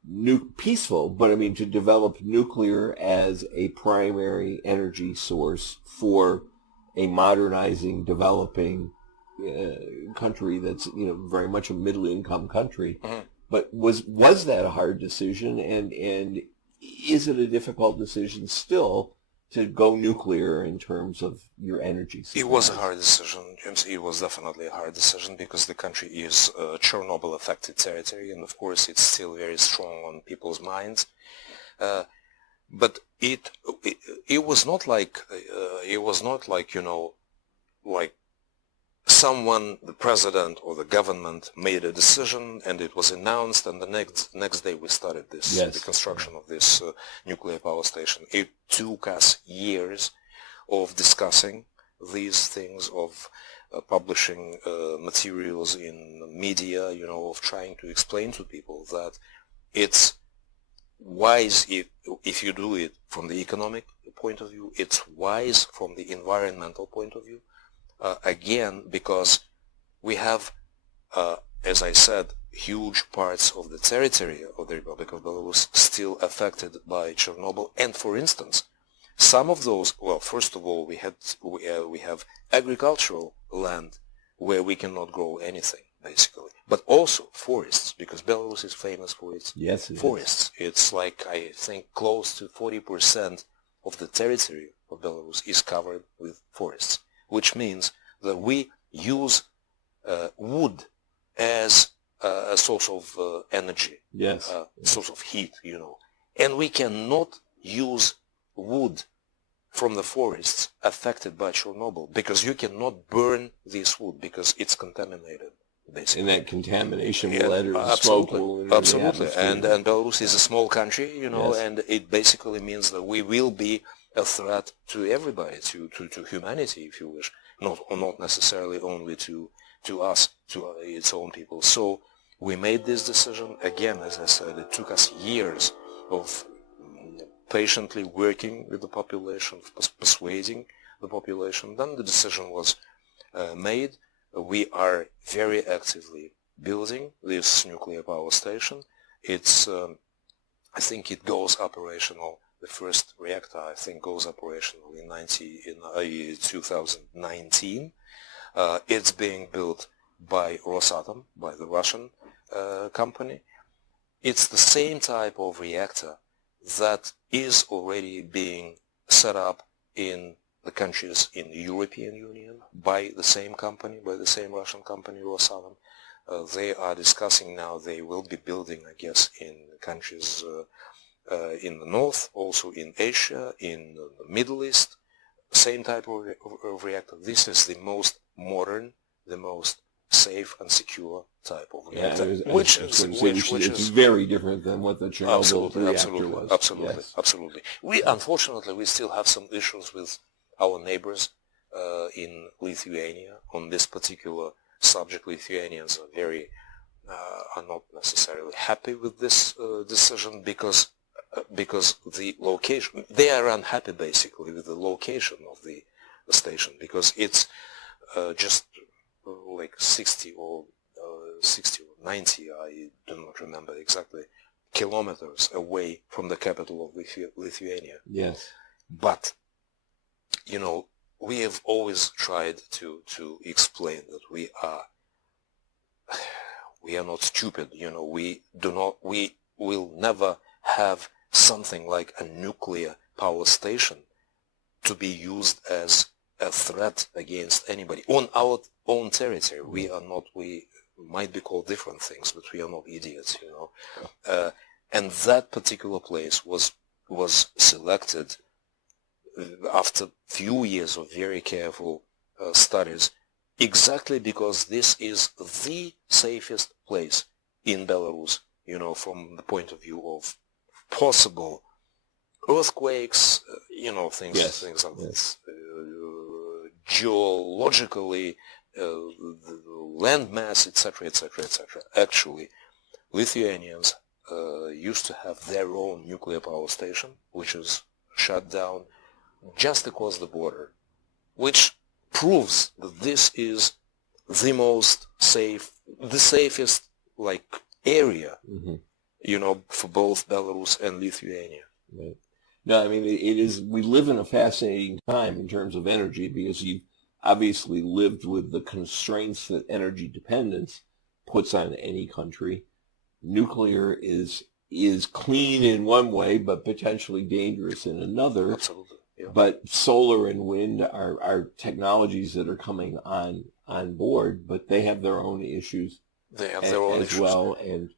to develop nuclear as a primary energy source for a modernizing, developing country that's very much a middle-income country. But was that a hard decision, and is it a difficult decision still to go nuclear in terms of your energy supply? It was a hard decision, James. It was definitely a hard decision because the country is Chernobyl-affected territory, and of course it's still very strong on people's minds. But it was not like like someone, the president or the government, made a decision and it was announced, and the next day we started the construction of this nuclear power station. It took us years of discussing these things, of publishing materials in media, of trying to explain to people that it's wise if you do it from the economic point of view, it's wise from the environmental point of view. Again, because we have, as I said, huge parts of the territory of the Republic of Belarus still affected by Chernobyl. And for instance, some of those, well, first of all, we have agricultural land where we cannot grow anything, basically. But also forests, because Belarus is famous for its forests. It's like, I think, close to 40% of the territory of Belarus is covered with forests, which means that we use wood as a source of energy, source of heat, and we cannot use wood from the forests affected by Chernobyl because you cannot burn this wood because it's contaminated basically. And that contamination will enter the smoke. Absolutely. And Belarus is a small country, Yes. and it basically means that we will be a threat to everybody, to humanity, if you wish, not necessarily only to us, to its own people. So we made this decision. Again, as I said, it took us years of patiently working with the population, persuading the population. Then the decision was made. We are very actively building this nuclear power station. It's, I think it goes operational. The first reactor, I think, goes operational in 2019. It's being built by Rosatom, by the Russian company. It's the same type of reactor that is already being set up in the countries in the European Union by the same company, by the same Russian company, Rosatom. They are discussing now, they will be building, I guess, in countries in the north, also in Asia, in the Middle East, same type of reactor. This is the most modern, the most safe and secure type of reactor, which is very different than what the Chernobyl reactor was. Absolutely, yes. Absolutely. Unfortunately, we still have some issues with our neighbors in Lithuania on this particular subject. Lithuanians are not necessarily happy with this decision because the location, they are unhappy basically with the location of the station, because it's just like 60 or 90, I do not remember exactly, kilometers away from the capital of Lithuania. Yes. But, we have always tried to explain that we are not stupid. We will never have something like a nuclear power station to be used as a threat against anybody on our own territory. We might be called different things, but we are not idiots, and that particular place was selected after few years of very careful studies, exactly because this is the safest place in Belarus, from the point of view of possible earthquakes, things like this, geologically, land mass, etc., etc., etc. Actually, Lithuanians used to have their own nuclear power station, which is shut down just across the border, which proves that this is the most safe, the safest area, for both Belarus and Lithuania. Right. No, I mean, it is, we live in a fascinating time in terms of energy, because you've obviously lived with the constraints that energy dependence puts on any country. Nuclear is clean in one way, but potentially dangerous in another. Absolutely. Yeah. But solar and wind are technologies that are coming on board, but they have their own issues. They have their own as issues. Well, and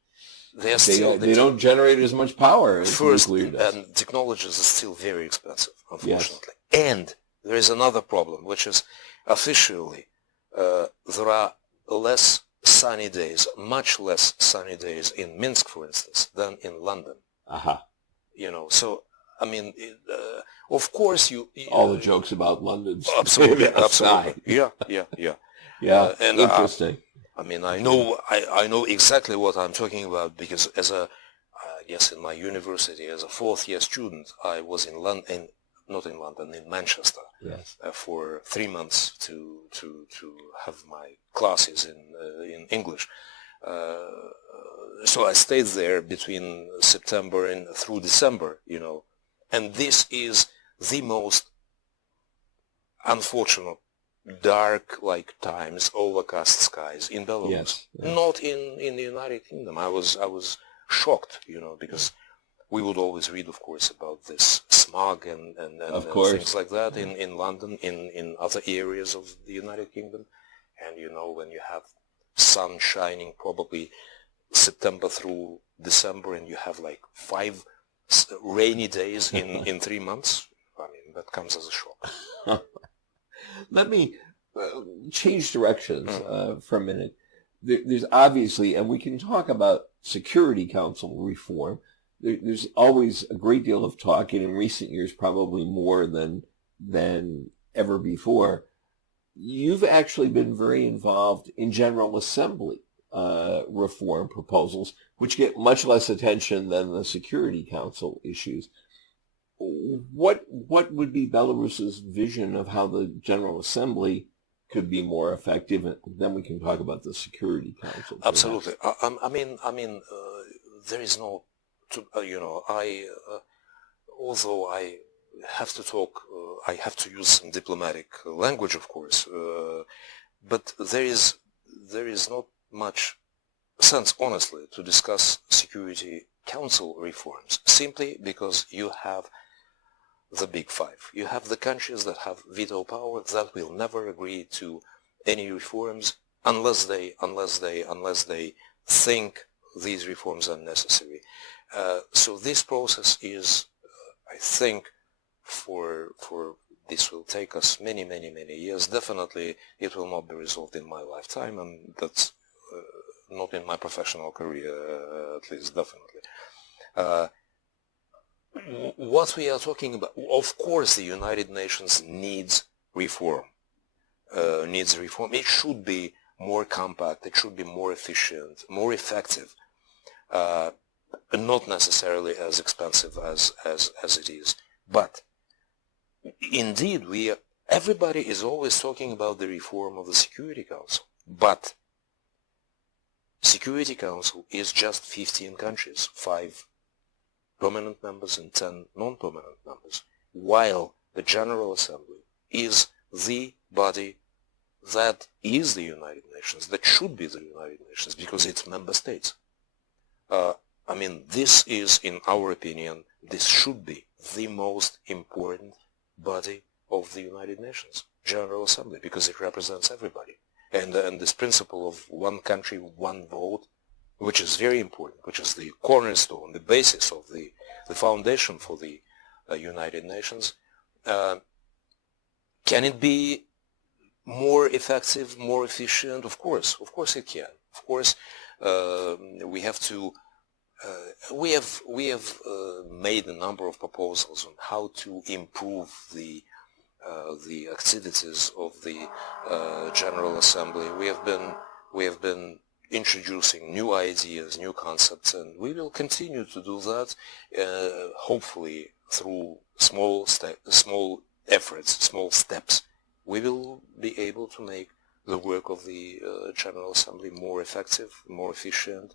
they don't generate as much power as nuclear does. And technologies are still very expensive, unfortunately. Yes. And there is another problem, which is officially there are less sunny days, much less sunny days in Minsk, for instance, than in London. Aha. So I mean, of course you all the jokes about London's absolutely. Yeah. Yeah, and interesting. I know exactly what I'm talking about, because I guess in my university as a fourth-year student, I was in London, in Manchester, yes, for 3 months to have my classes in English. So I stayed there between September and through December, and this is the most unfortunate dark times, overcast skies in Belarus. Yes. Not in the United Kingdom. I was shocked, because we would always read, of course, about this smog and things like that in London, in other areas of the United Kingdom. And when you have sun shining probably September through December, and you have 5 rainy days in 3 months, that comes as a shock. Let me change directions for a minute. there's obviously, and we can talk about Security Council reform. There's always a great deal of talk, and in recent years probably more than ever before. You've actually been very involved in General Assembly reform proposals, which get much less attention than the Security Council issues. What would be Belarus's vision of how the General Assembly could be more effective, and then we can talk about the Security Council. Absolutely. I mean, there is no, although I have to talk, I have to use some diplomatic language, of course, but there is not much sense, honestly, to discuss Security Council reforms, simply because you have the big five. You have the countries that have veto power that will never agree to any reforms unless they think these reforms are necessary. So this process is, I think, for this will take us many years. Definitely, it will not be resolved in my lifetime, and that's not in my professional career, at least, definitely. What we are talking about, of course, the United Nations needs reform. It should be more compact. It should be more efficient, more effective, not necessarily as expensive as it is. But indeed, everybody is always talking about the reform of the Security Council. But Security Council is just 15 countries, 5 permanent members and 10 non-permanent members, while the General Assembly is the body that is the United Nations, that should be the United Nations, because it's member states. I mean, this is, in our opinion, this should be the most important body of the United Nations, General Assembly, because it represents everybody. And this principle of one country, one vote, which is very important, which is the cornerstone, the basis of the foundation for the United Nations. Can it be more effective, more efficient? Of course it can. Of course, we have to. We have made a number of proposals on how to improve the activities of the General Assembly. We have been introducing new ideas, new concepts, and we will continue to do that, hopefully through small efforts, small steps. We will be able to make the work of the General Assembly more effective, more efficient.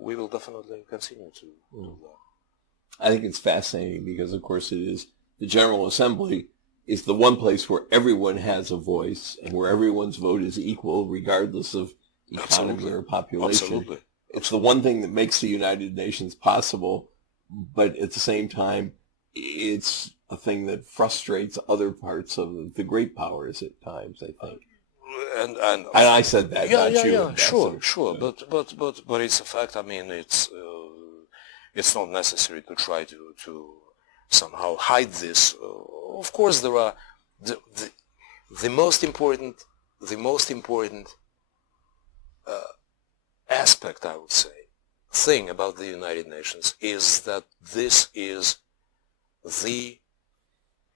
We will definitely continue to do that. I think it's fascinating because, of course, it is the General Assembly is the one place where everyone has a voice and where everyone's vote is equal, regardless of economy or population. Absolutely. It's the one thing that makes the United Nations possible, but at the same time, it's a thing that frustrates other parts of the great powers at times, I think. And I said that, not you. Yeah, sure. But it's a fact. I mean, it's not necessary to try to somehow hide this. Of course, there are the most important aspect, I would say, thing about the United Nations is that this is the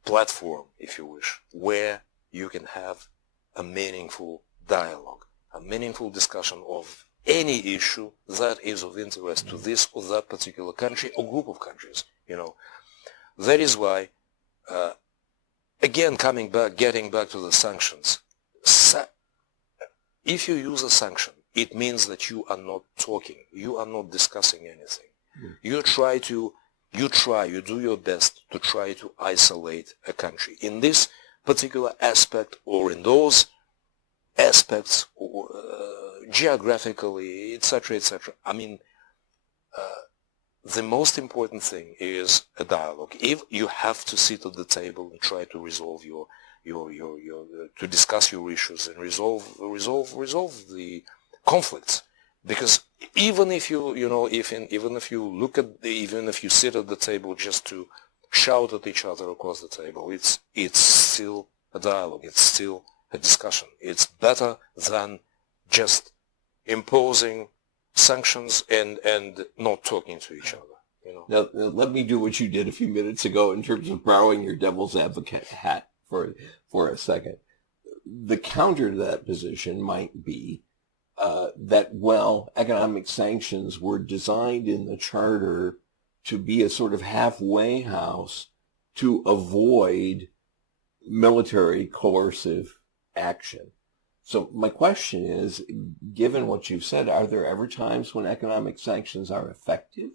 platform, if you wish, where you can have a meaningful dialogue, a meaningful discussion of any issue that is of interest to this or that particular country or group of countries. That is why, again, getting back to the sanctions, if you use a sanction, it means that you are not talking, you are not discussing anything. You do your best to try to isolate a country. In this particular aspect or in those aspects, geographically, etc., etc. I mean, the most important thing is a dialogue. If you have to sit at the table and try to resolve to discuss your issues and resolve the conflicts, because even if even if you sit at the table just to shout at each other across the table, it's still a dialogue. It's still a discussion. It's better than just imposing sanctions and not talking to each other. Now, let me do what you did a few minutes ago in terms of borrowing your devil's advocate hat for a second. The counter to that position might be that, economic sanctions were designed in the Charter to be a sort of halfway house to avoid military coercive action. So my question is, given what you've said, are there ever times when economic sanctions are effective?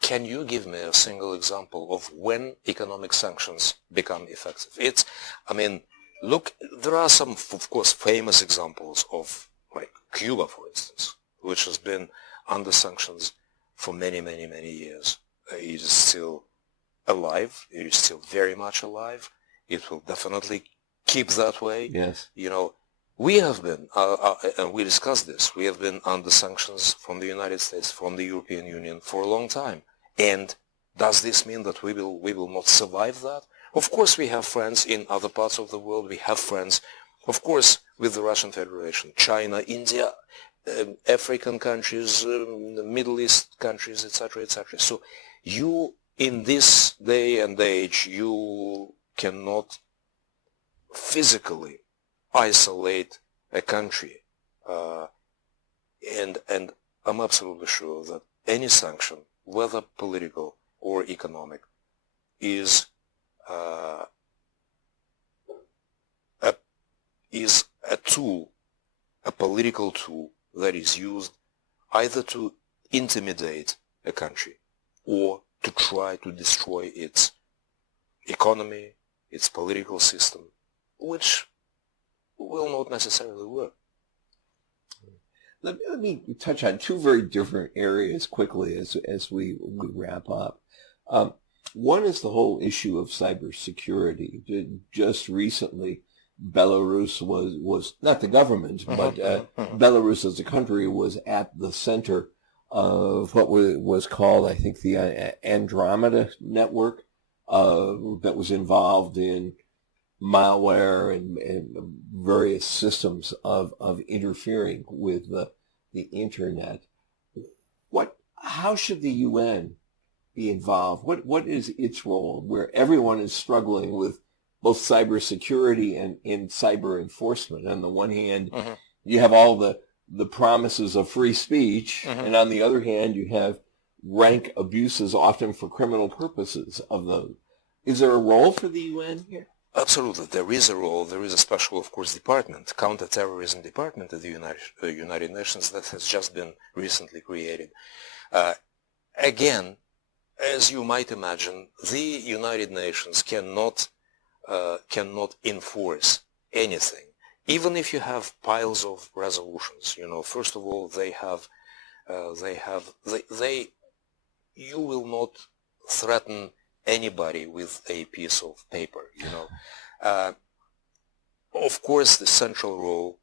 Can you give me a single example of when economic sanctions become effective? Look, there are some, of course, famous examples of, like Cuba, for instance, which has been under sanctions for many, many, many years. It is still alive. It is still very much alive. It will definitely keep that way. Yes. We have been, and we discussed this, we have been under sanctions from the United States, from the European Union for a long time. And does this mean that we will not survive that? Of course we have friends in other parts of the world. We have friends, of course, with the Russian Federation, China, India, African countries, Middle East countries, etc., etc. So you, in this day and age, you cannot physically isolate a country. And I'm absolutely sure that any sanction, whether political or economic, is a tool, a political tool that is used either to intimidate a country or to try to destroy its economy, its political system, which will not necessarily work. Let me touch on two very different areas quickly as we wrap up. One is the whole issue of cybersecurity. Just recently, Belarus was not the government, but Belarus as a country was at the center of what was called, I think, the Andromeda network that was involved in malware and various systems of interfering with the internet. How should the UN be involved? What is its role where everyone is struggling with both cybersecurity and cyber enforcement? On the one hand, you have all the promises of free speech, and on the other hand, you have rank abuses, often for criminal purposes, of those. Is there a role for the UN here? Absolutely, there is a role. There is a special, of course, department, counterterrorism department at the United Nations that has just been recently created. Again, as you might imagine, the United Nations cannot enforce anything, even if you have piles of resolutions. First of all, you will not threaten anybody with a piece of paper. Of course, the central role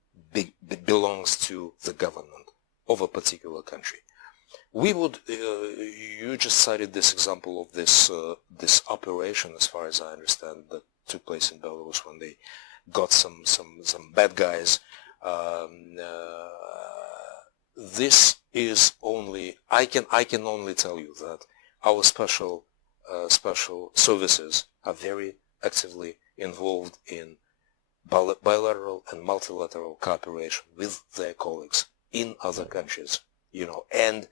belongs to the government of a particular country. You just cited this example of this operation, as far as I understand, that took place in Belarus when they got some bad guys. This is only, I can only tell you that our special services are very actively involved in bilateral and multilateral cooperation with their colleagues in other countries, and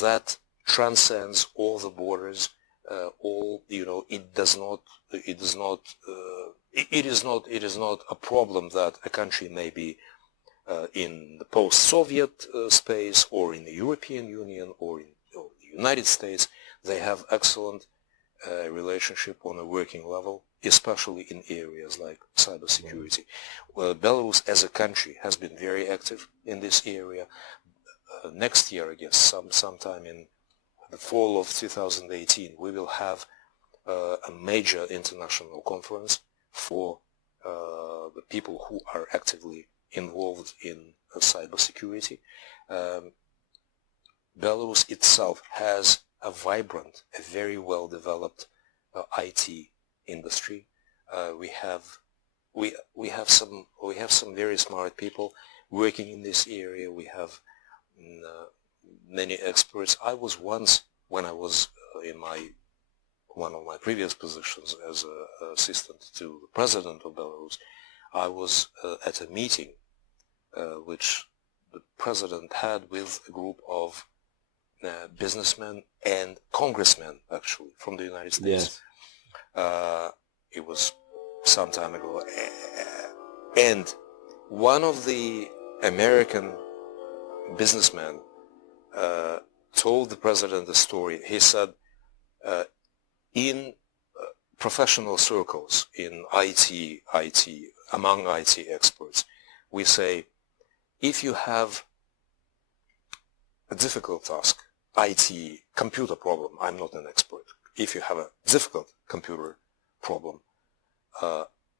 that transcends all the borders. It is not a problem that a country may be in the post-Soviet space or in the European Union or in the United States. They have excellent relationship on a working level, especially in areas like cybersecurity. Belarus as a country has been very active in this area. Next year, I guess, sometime in the fall of 2018, we will have a major international conference for the people who are actively involved in cybersecurity. Belarus itself has a vibrant, a very well-developed IT industry. We have some very smart people. working in this area. We have many experts. I was once, when I was in one of my previous positions as an assistant to the president of Belarus, I was at a meeting which the president had with a group of businessmen and congressmen, actually, from the United States. Yes. It was some time ago. And one of the American businessmen told the president a story. He said, in professional circles, in IT, among IT experts, we say, if you have a difficult task, IT, computer problem, I'm not an expert. If you have a difficult computer problem,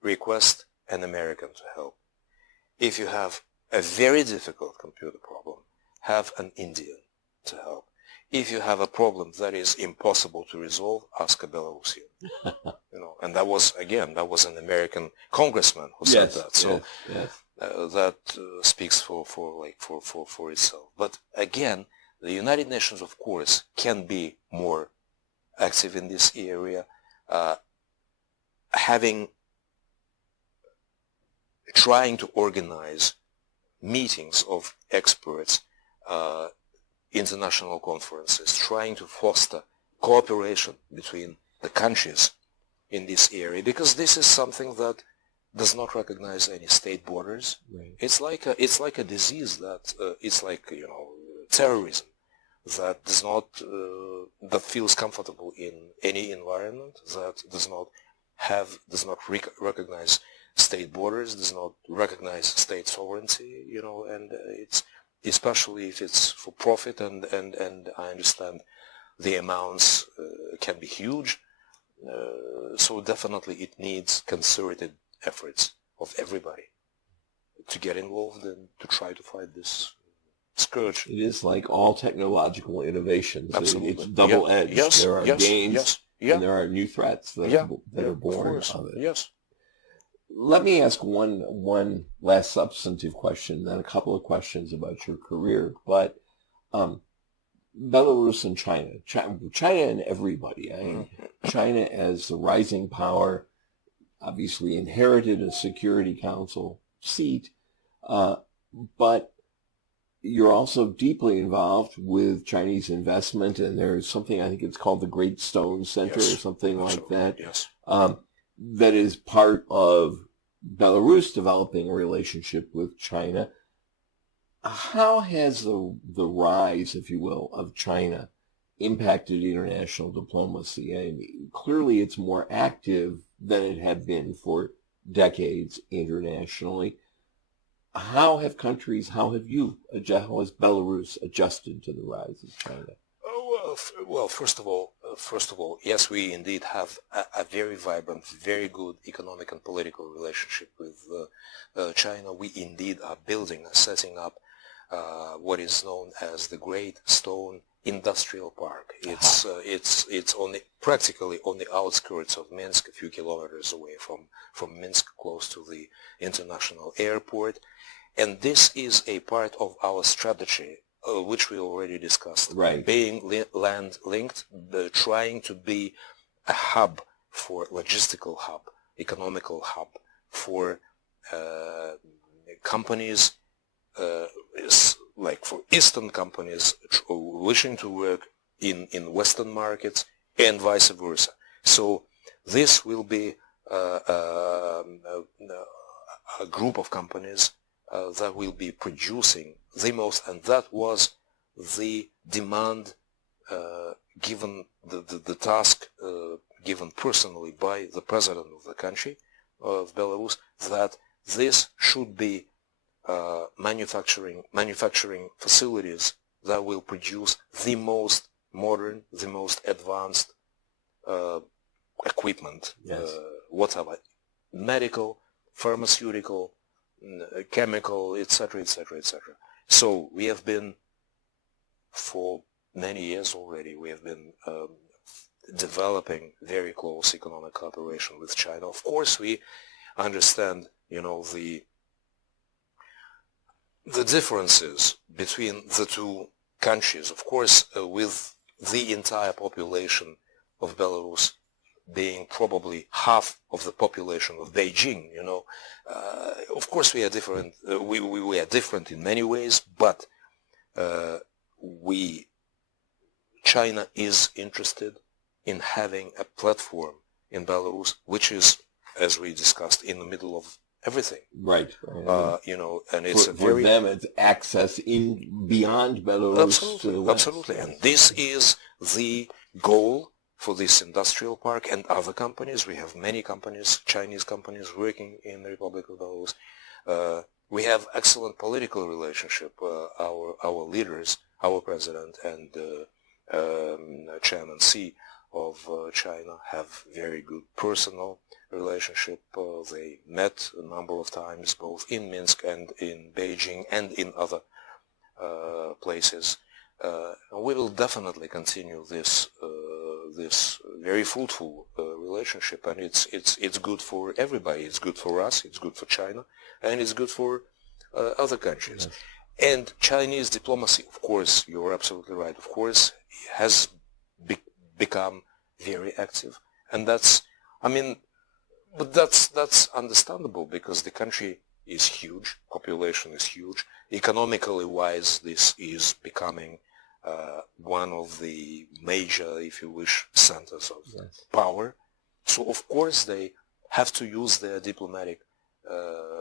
request an American to help. If you have a very difficult computer problem, have an Indian to help. If you have a problem that is impossible to resolve, ask a Belarusian. And that was, again, that was an American congressman who said that. So that speaks for itself. But again, the United Nations, of course, can be more active in this area, trying to organize meetings of experts, international conferences, trying to foster cooperation between the countries in this area, because this is something that does not recognize any state borders. Right. It's like a disease that it's like terrorism that does not that feels comfortable in any environment, that does not recognize state borders, does not recognize state sovereignty, and it's especially if it's for profit, and I understand the amounts can be huge. So definitely it needs concerted efforts of everybody to get involved and to try to fight this scourge. It is like all technological innovations. Absolutely. It's double-edged. Yes. There are gains and there are new threats that are born of it. Yes. Let me ask one last substantive question, then a couple of questions about your career. But Belarus and China and everybody. I mean, China as the rising power, obviously inherited a Security Council seat, but you're also deeply involved with Chinese investment, and there's something, I think it's called the Great Stone Center or something like that. Yes. That is part of Belarus developing a relationship with China. How has the rise, if you will, of China impacted international diplomacy? I mean, clearly it's more active than it had been for decades internationally. How has Belarus adjusted to the rise of China? Well, first of all, yes, we indeed have a very vibrant, very good economic and political relationship with China. We indeed are setting up what is known as the Great Stone Industrial Park. It's practically on the outskirts of Minsk, a few kilometers away from Minsk, close to the international airport. And this is a part of our strategy, which we already discussed. Right. Being land linked, trying to be a hub for logistical hub, economical hub for companies, like for Eastern companies wishing to work in Western markets and vice versa. So this will be a group of companies that will be producing the most, and that was the demand given, the task given personally by the president of the country, of Belarus, that this should be manufacturing facilities that will produce the most modern, the most advanced equipment, whatever, medical, pharmaceutical, chemical, etc., etc., etc. So we have been, for many years already, we have been developing very close economic cooperation with China. Of course, we understand, the differences between the two countries, of course, with the entire population of Belarus being probably half of the population of Beijing, of course we are different. We are different in many ways, but China is interested in having a platform in Belarus, which is, as we discussed, in the middle of everything. Right. And it's for them, it's access in beyond Belarus. Absolutely, to the West. absolutely. And this is the goal for this industrial park and other companies. We have many companies, Chinese companies, working in the Republic of Belarus. We have excellent political relationship. Our leaders, our president and Chairman Xi of China have very good personal relationship. They met a number of times, both in Minsk and in Beijing and in other places. We will definitely continue this very fruitful relationship, and it's good for everybody. It's good for us. It's good for China, and it's good for other countries. Yes. And Chinese diplomacy, of course, you're absolutely right. Of course, has become very active, and that's understandable because the country is huge, population is huge. Economically wise, this is becoming one of the major, if you wish, centers of yes. power. So of course they have to use their diplomatic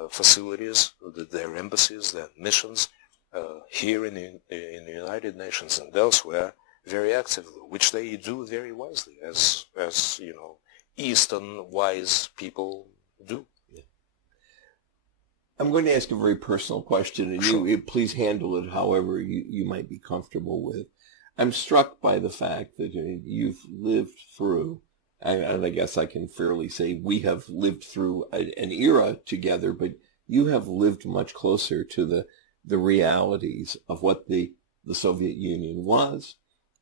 facilities, their embassies, their missions here in the United Nations and elsewhere very actively, which they do very wisely, as Eastern wise people do. Yeah. I'm going to ask a very personal question, and sure. you please handle it however you might be comfortable with. I'm struck by the fact that you've lived through, and I guess I can fairly say we have lived through an era together, but you have lived much closer to the realities of what the Soviet Union was,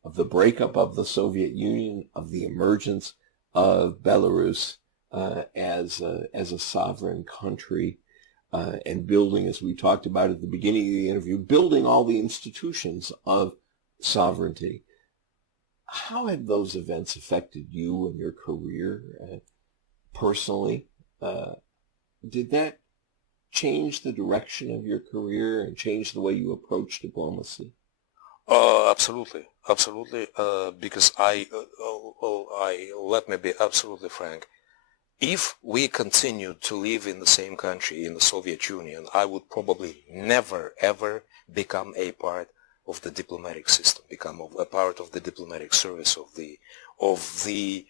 of the breakup of the Soviet Union, of the emergence of Belarus as a sovereign country, and building, as we talked about at the beginning of the interview, building all the institutions of sovereignty. How have those events affected you and your career personally? Did that change the direction of your career and change the way you approach diplomacy? Absolutely. Because let me be absolutely frank. If we continued to live in the same country, in the Soviet Union, I would probably never, ever become a part of the diplomatic system, become a part of the diplomatic service of the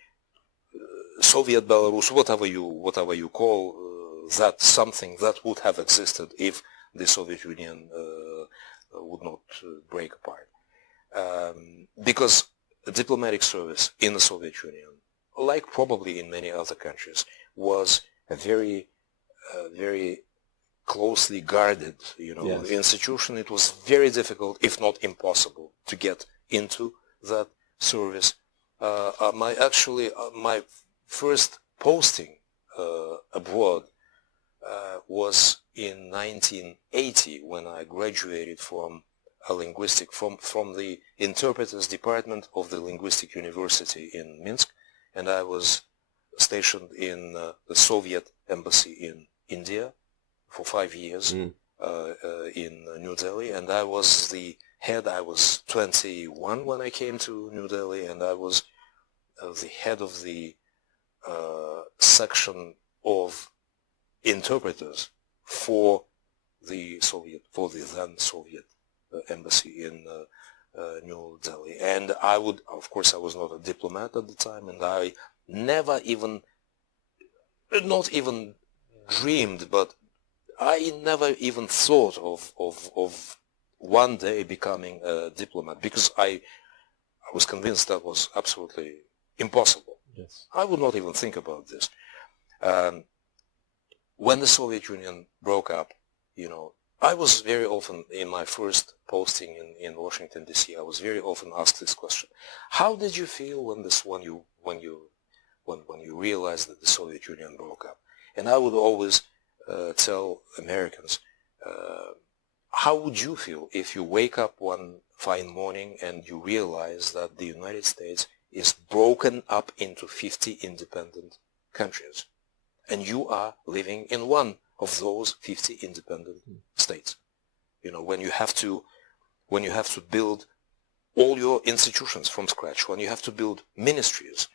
Soviet Belarus, whatever you call that, something that would have existed if the Soviet Union would not break apart. Because the diplomatic service in the Soviet Union, like probably in many other countries, was a very closely guarded, yes. institution. It was very difficult, if not impossible, to get into that service. My first posting abroad was in 1980 when I graduated from from the interpreters department of the Linguistic University in Minsk, and I was stationed in the Soviet embassy in India for 5 years in New Delhi, and I was the head. I was 21 when I came to New Delhi, and I was the head of the section of interpreters for the then Soviet embassy in New Delhi. And of course I was not a diplomat at the time, and I never even, not even dreamed, but I never even thought of one day becoming a diplomat, because I was convinced that was absolutely impossible. Yes. I would not even think about this. When the Soviet Union broke up, I was very often, in my first posting in Washington D.C., I was very often asked this question: how did you feel when you realized that the Soviet Union broke up? And I would always tell Americans, how would you feel if you wake up one fine morning and you realize that the United States is broken up into 50 independent countries, and you are living in one of those 50 independent states? You know, when you have to build all your institutions from scratch, when you have to build ministries,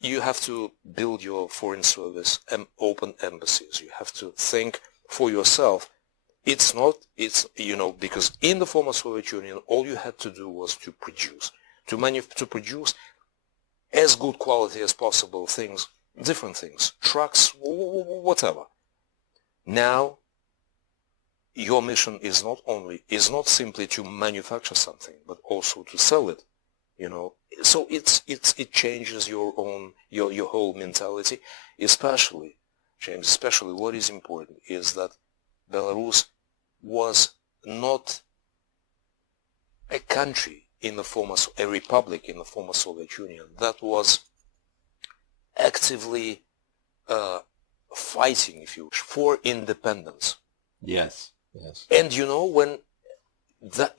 you have to build your foreign service and open embassies. You have to think for yourself. It's, you know, because in the former Soviet Union, all you had to do was to produce, to produce as good quality as possible things, different things, trucks, whatever. Now, your mission is not simply to manufacture something, but also to sell it, you know. So it changes your whole mentality, especially, James, especially what is important is that Belarus was not a country in the former, a republic in the former Soviet Union that was actively fighting, if you wish, for independence. Yes, yes. And you know, when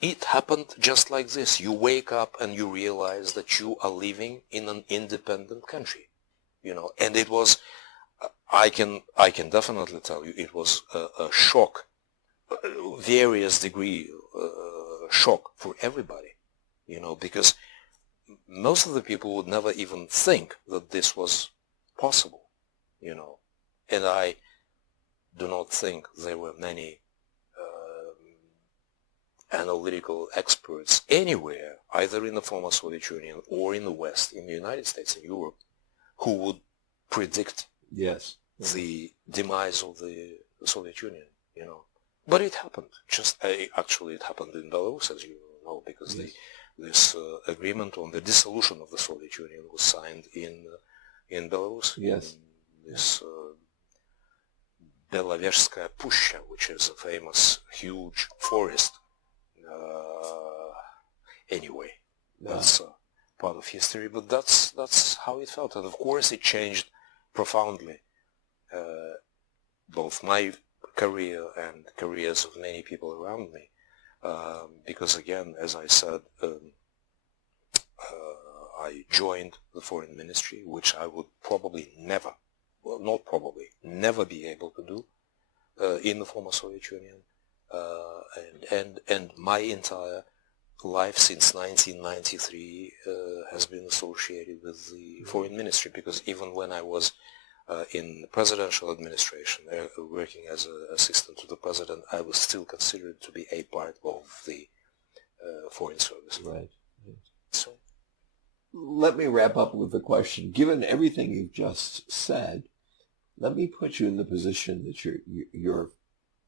it happened just like this, you wake up and you realize that you are living in an independent country, you know, and it was, I can definitely tell you, it was a shock, various degree shock for everybody, you know, because most of the people would never even think that this was possible, you know, and I do not think there were many analytical experts anywhere, either in the former Soviet Union or in the West, in the United States and Europe, who would predict the demise of the Soviet Union, you know. But it happened. Actually, it happened in Belarus, as you know, because this agreement on the dissolution of the Soviet Union was signed in Belarus. Yes. In this Belovezhskaya Pushcha, which is a famous, huge forest. Anyway, that's part of history, but that's how it felt, and of course it changed profoundly both my career and careers of many people around me, because again, as I said, I joined the foreign ministry, which I would probably never, well, not probably, never be able to do in the former Soviet Union. And my entire life since 1993 has been associated with the foreign ministry, because even when I was in the presidential administration, working as an assistant to the president, I was still considered to be a part of the foreign service. Right. So, let me wrap up with the question. Given everything you've just said, let me put you in the position that you're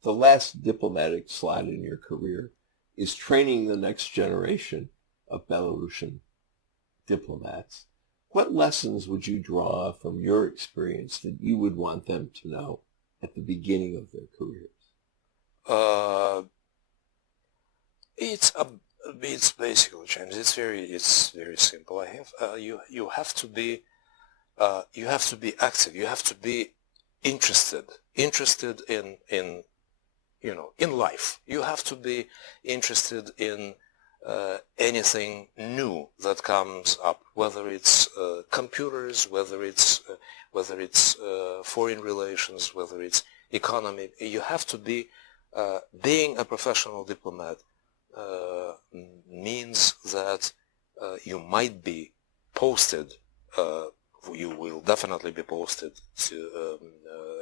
the last diplomatic slot in your career is training the next generation of Belarusian diplomats. What lessons would you draw from your experience that you would want them to know at the beginning of their careers? It's basically, James. It's very simple. You have to be active. You have to be interested in you know, in life. You have to be interested in anything new that comes up, whether it's computers, whether it's foreign relations, whether it's economy. You have to be, being a professional diplomat means that you might be posted, you will definitely be posted to,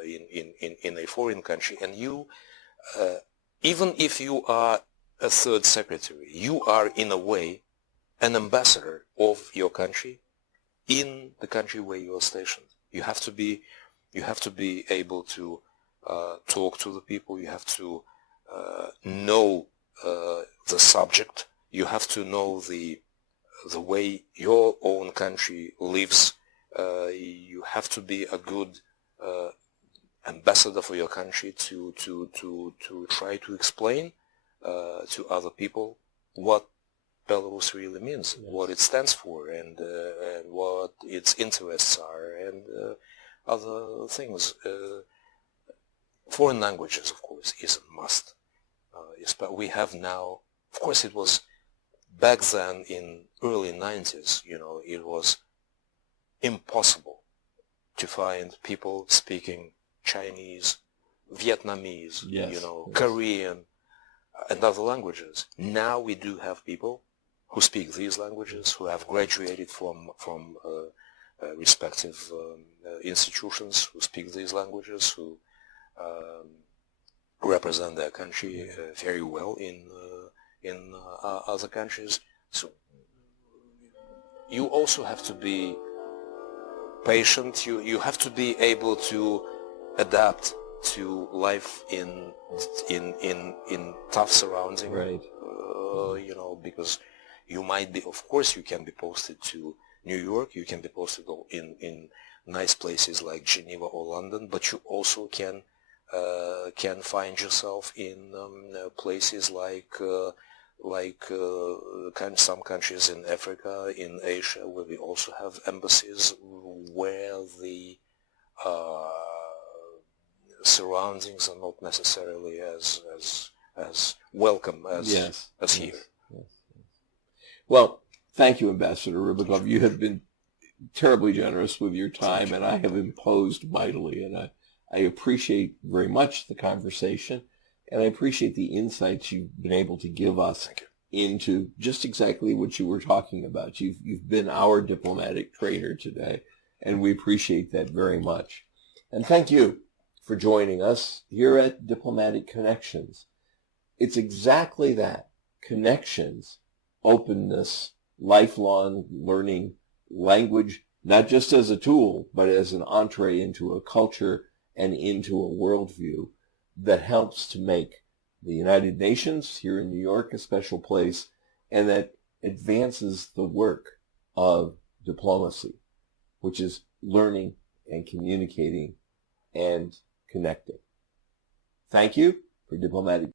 in a foreign country, and you, even if you are a third secretary, you are in a way an ambassador of your country in the country where you are stationed. You have to be able to talk to the people. You have to know the subject. You have to know the way your own country lives. You have to be a good ambassador for your country to try to explain to other people what Belarus really means, what it stands for, and what its interests are, and other things. Foreign languages, of course, is a must. We have now, of course it was back then in early 90s, it was impossible to find people speaking Chinese, Vietnamese, yes. Korean, and other languages. Now we do have people who speak these languages, who have graduated from respective institutions, who speak these languages, who represent their country very well in other countries. So you also have to be patient. You have to be able to adapt to life in tough surroundings. Right. Because you might be, of course, you can be posted to New York. You can be posted in nice places like Geneva or London, but you also can find yourself in places like some countries in Africa, in Asia, where we also have embassies, where the surroundings are not necessarily as welcome as here. Yes. Well, thank you, Ambassador RYBAKOV. You have been terribly generous with your time, and I have imposed mightily, and I appreciate very much the conversation, and I appreciate the insights you've been able to give us into just exactly what you were talking about. You've been our diplomatic trainer today, and we appreciate that very much. And thank you for joining us here at Diplomatic Connections. It's exactly that, connections, openness, lifelong learning, language, not just as a tool, but as an entree into a culture and into a worldview that helps to make the United Nations here in New York a special place, and that advances the work of diplomacy, which is learning and communicating and connecting. Thank you for Diplomatic.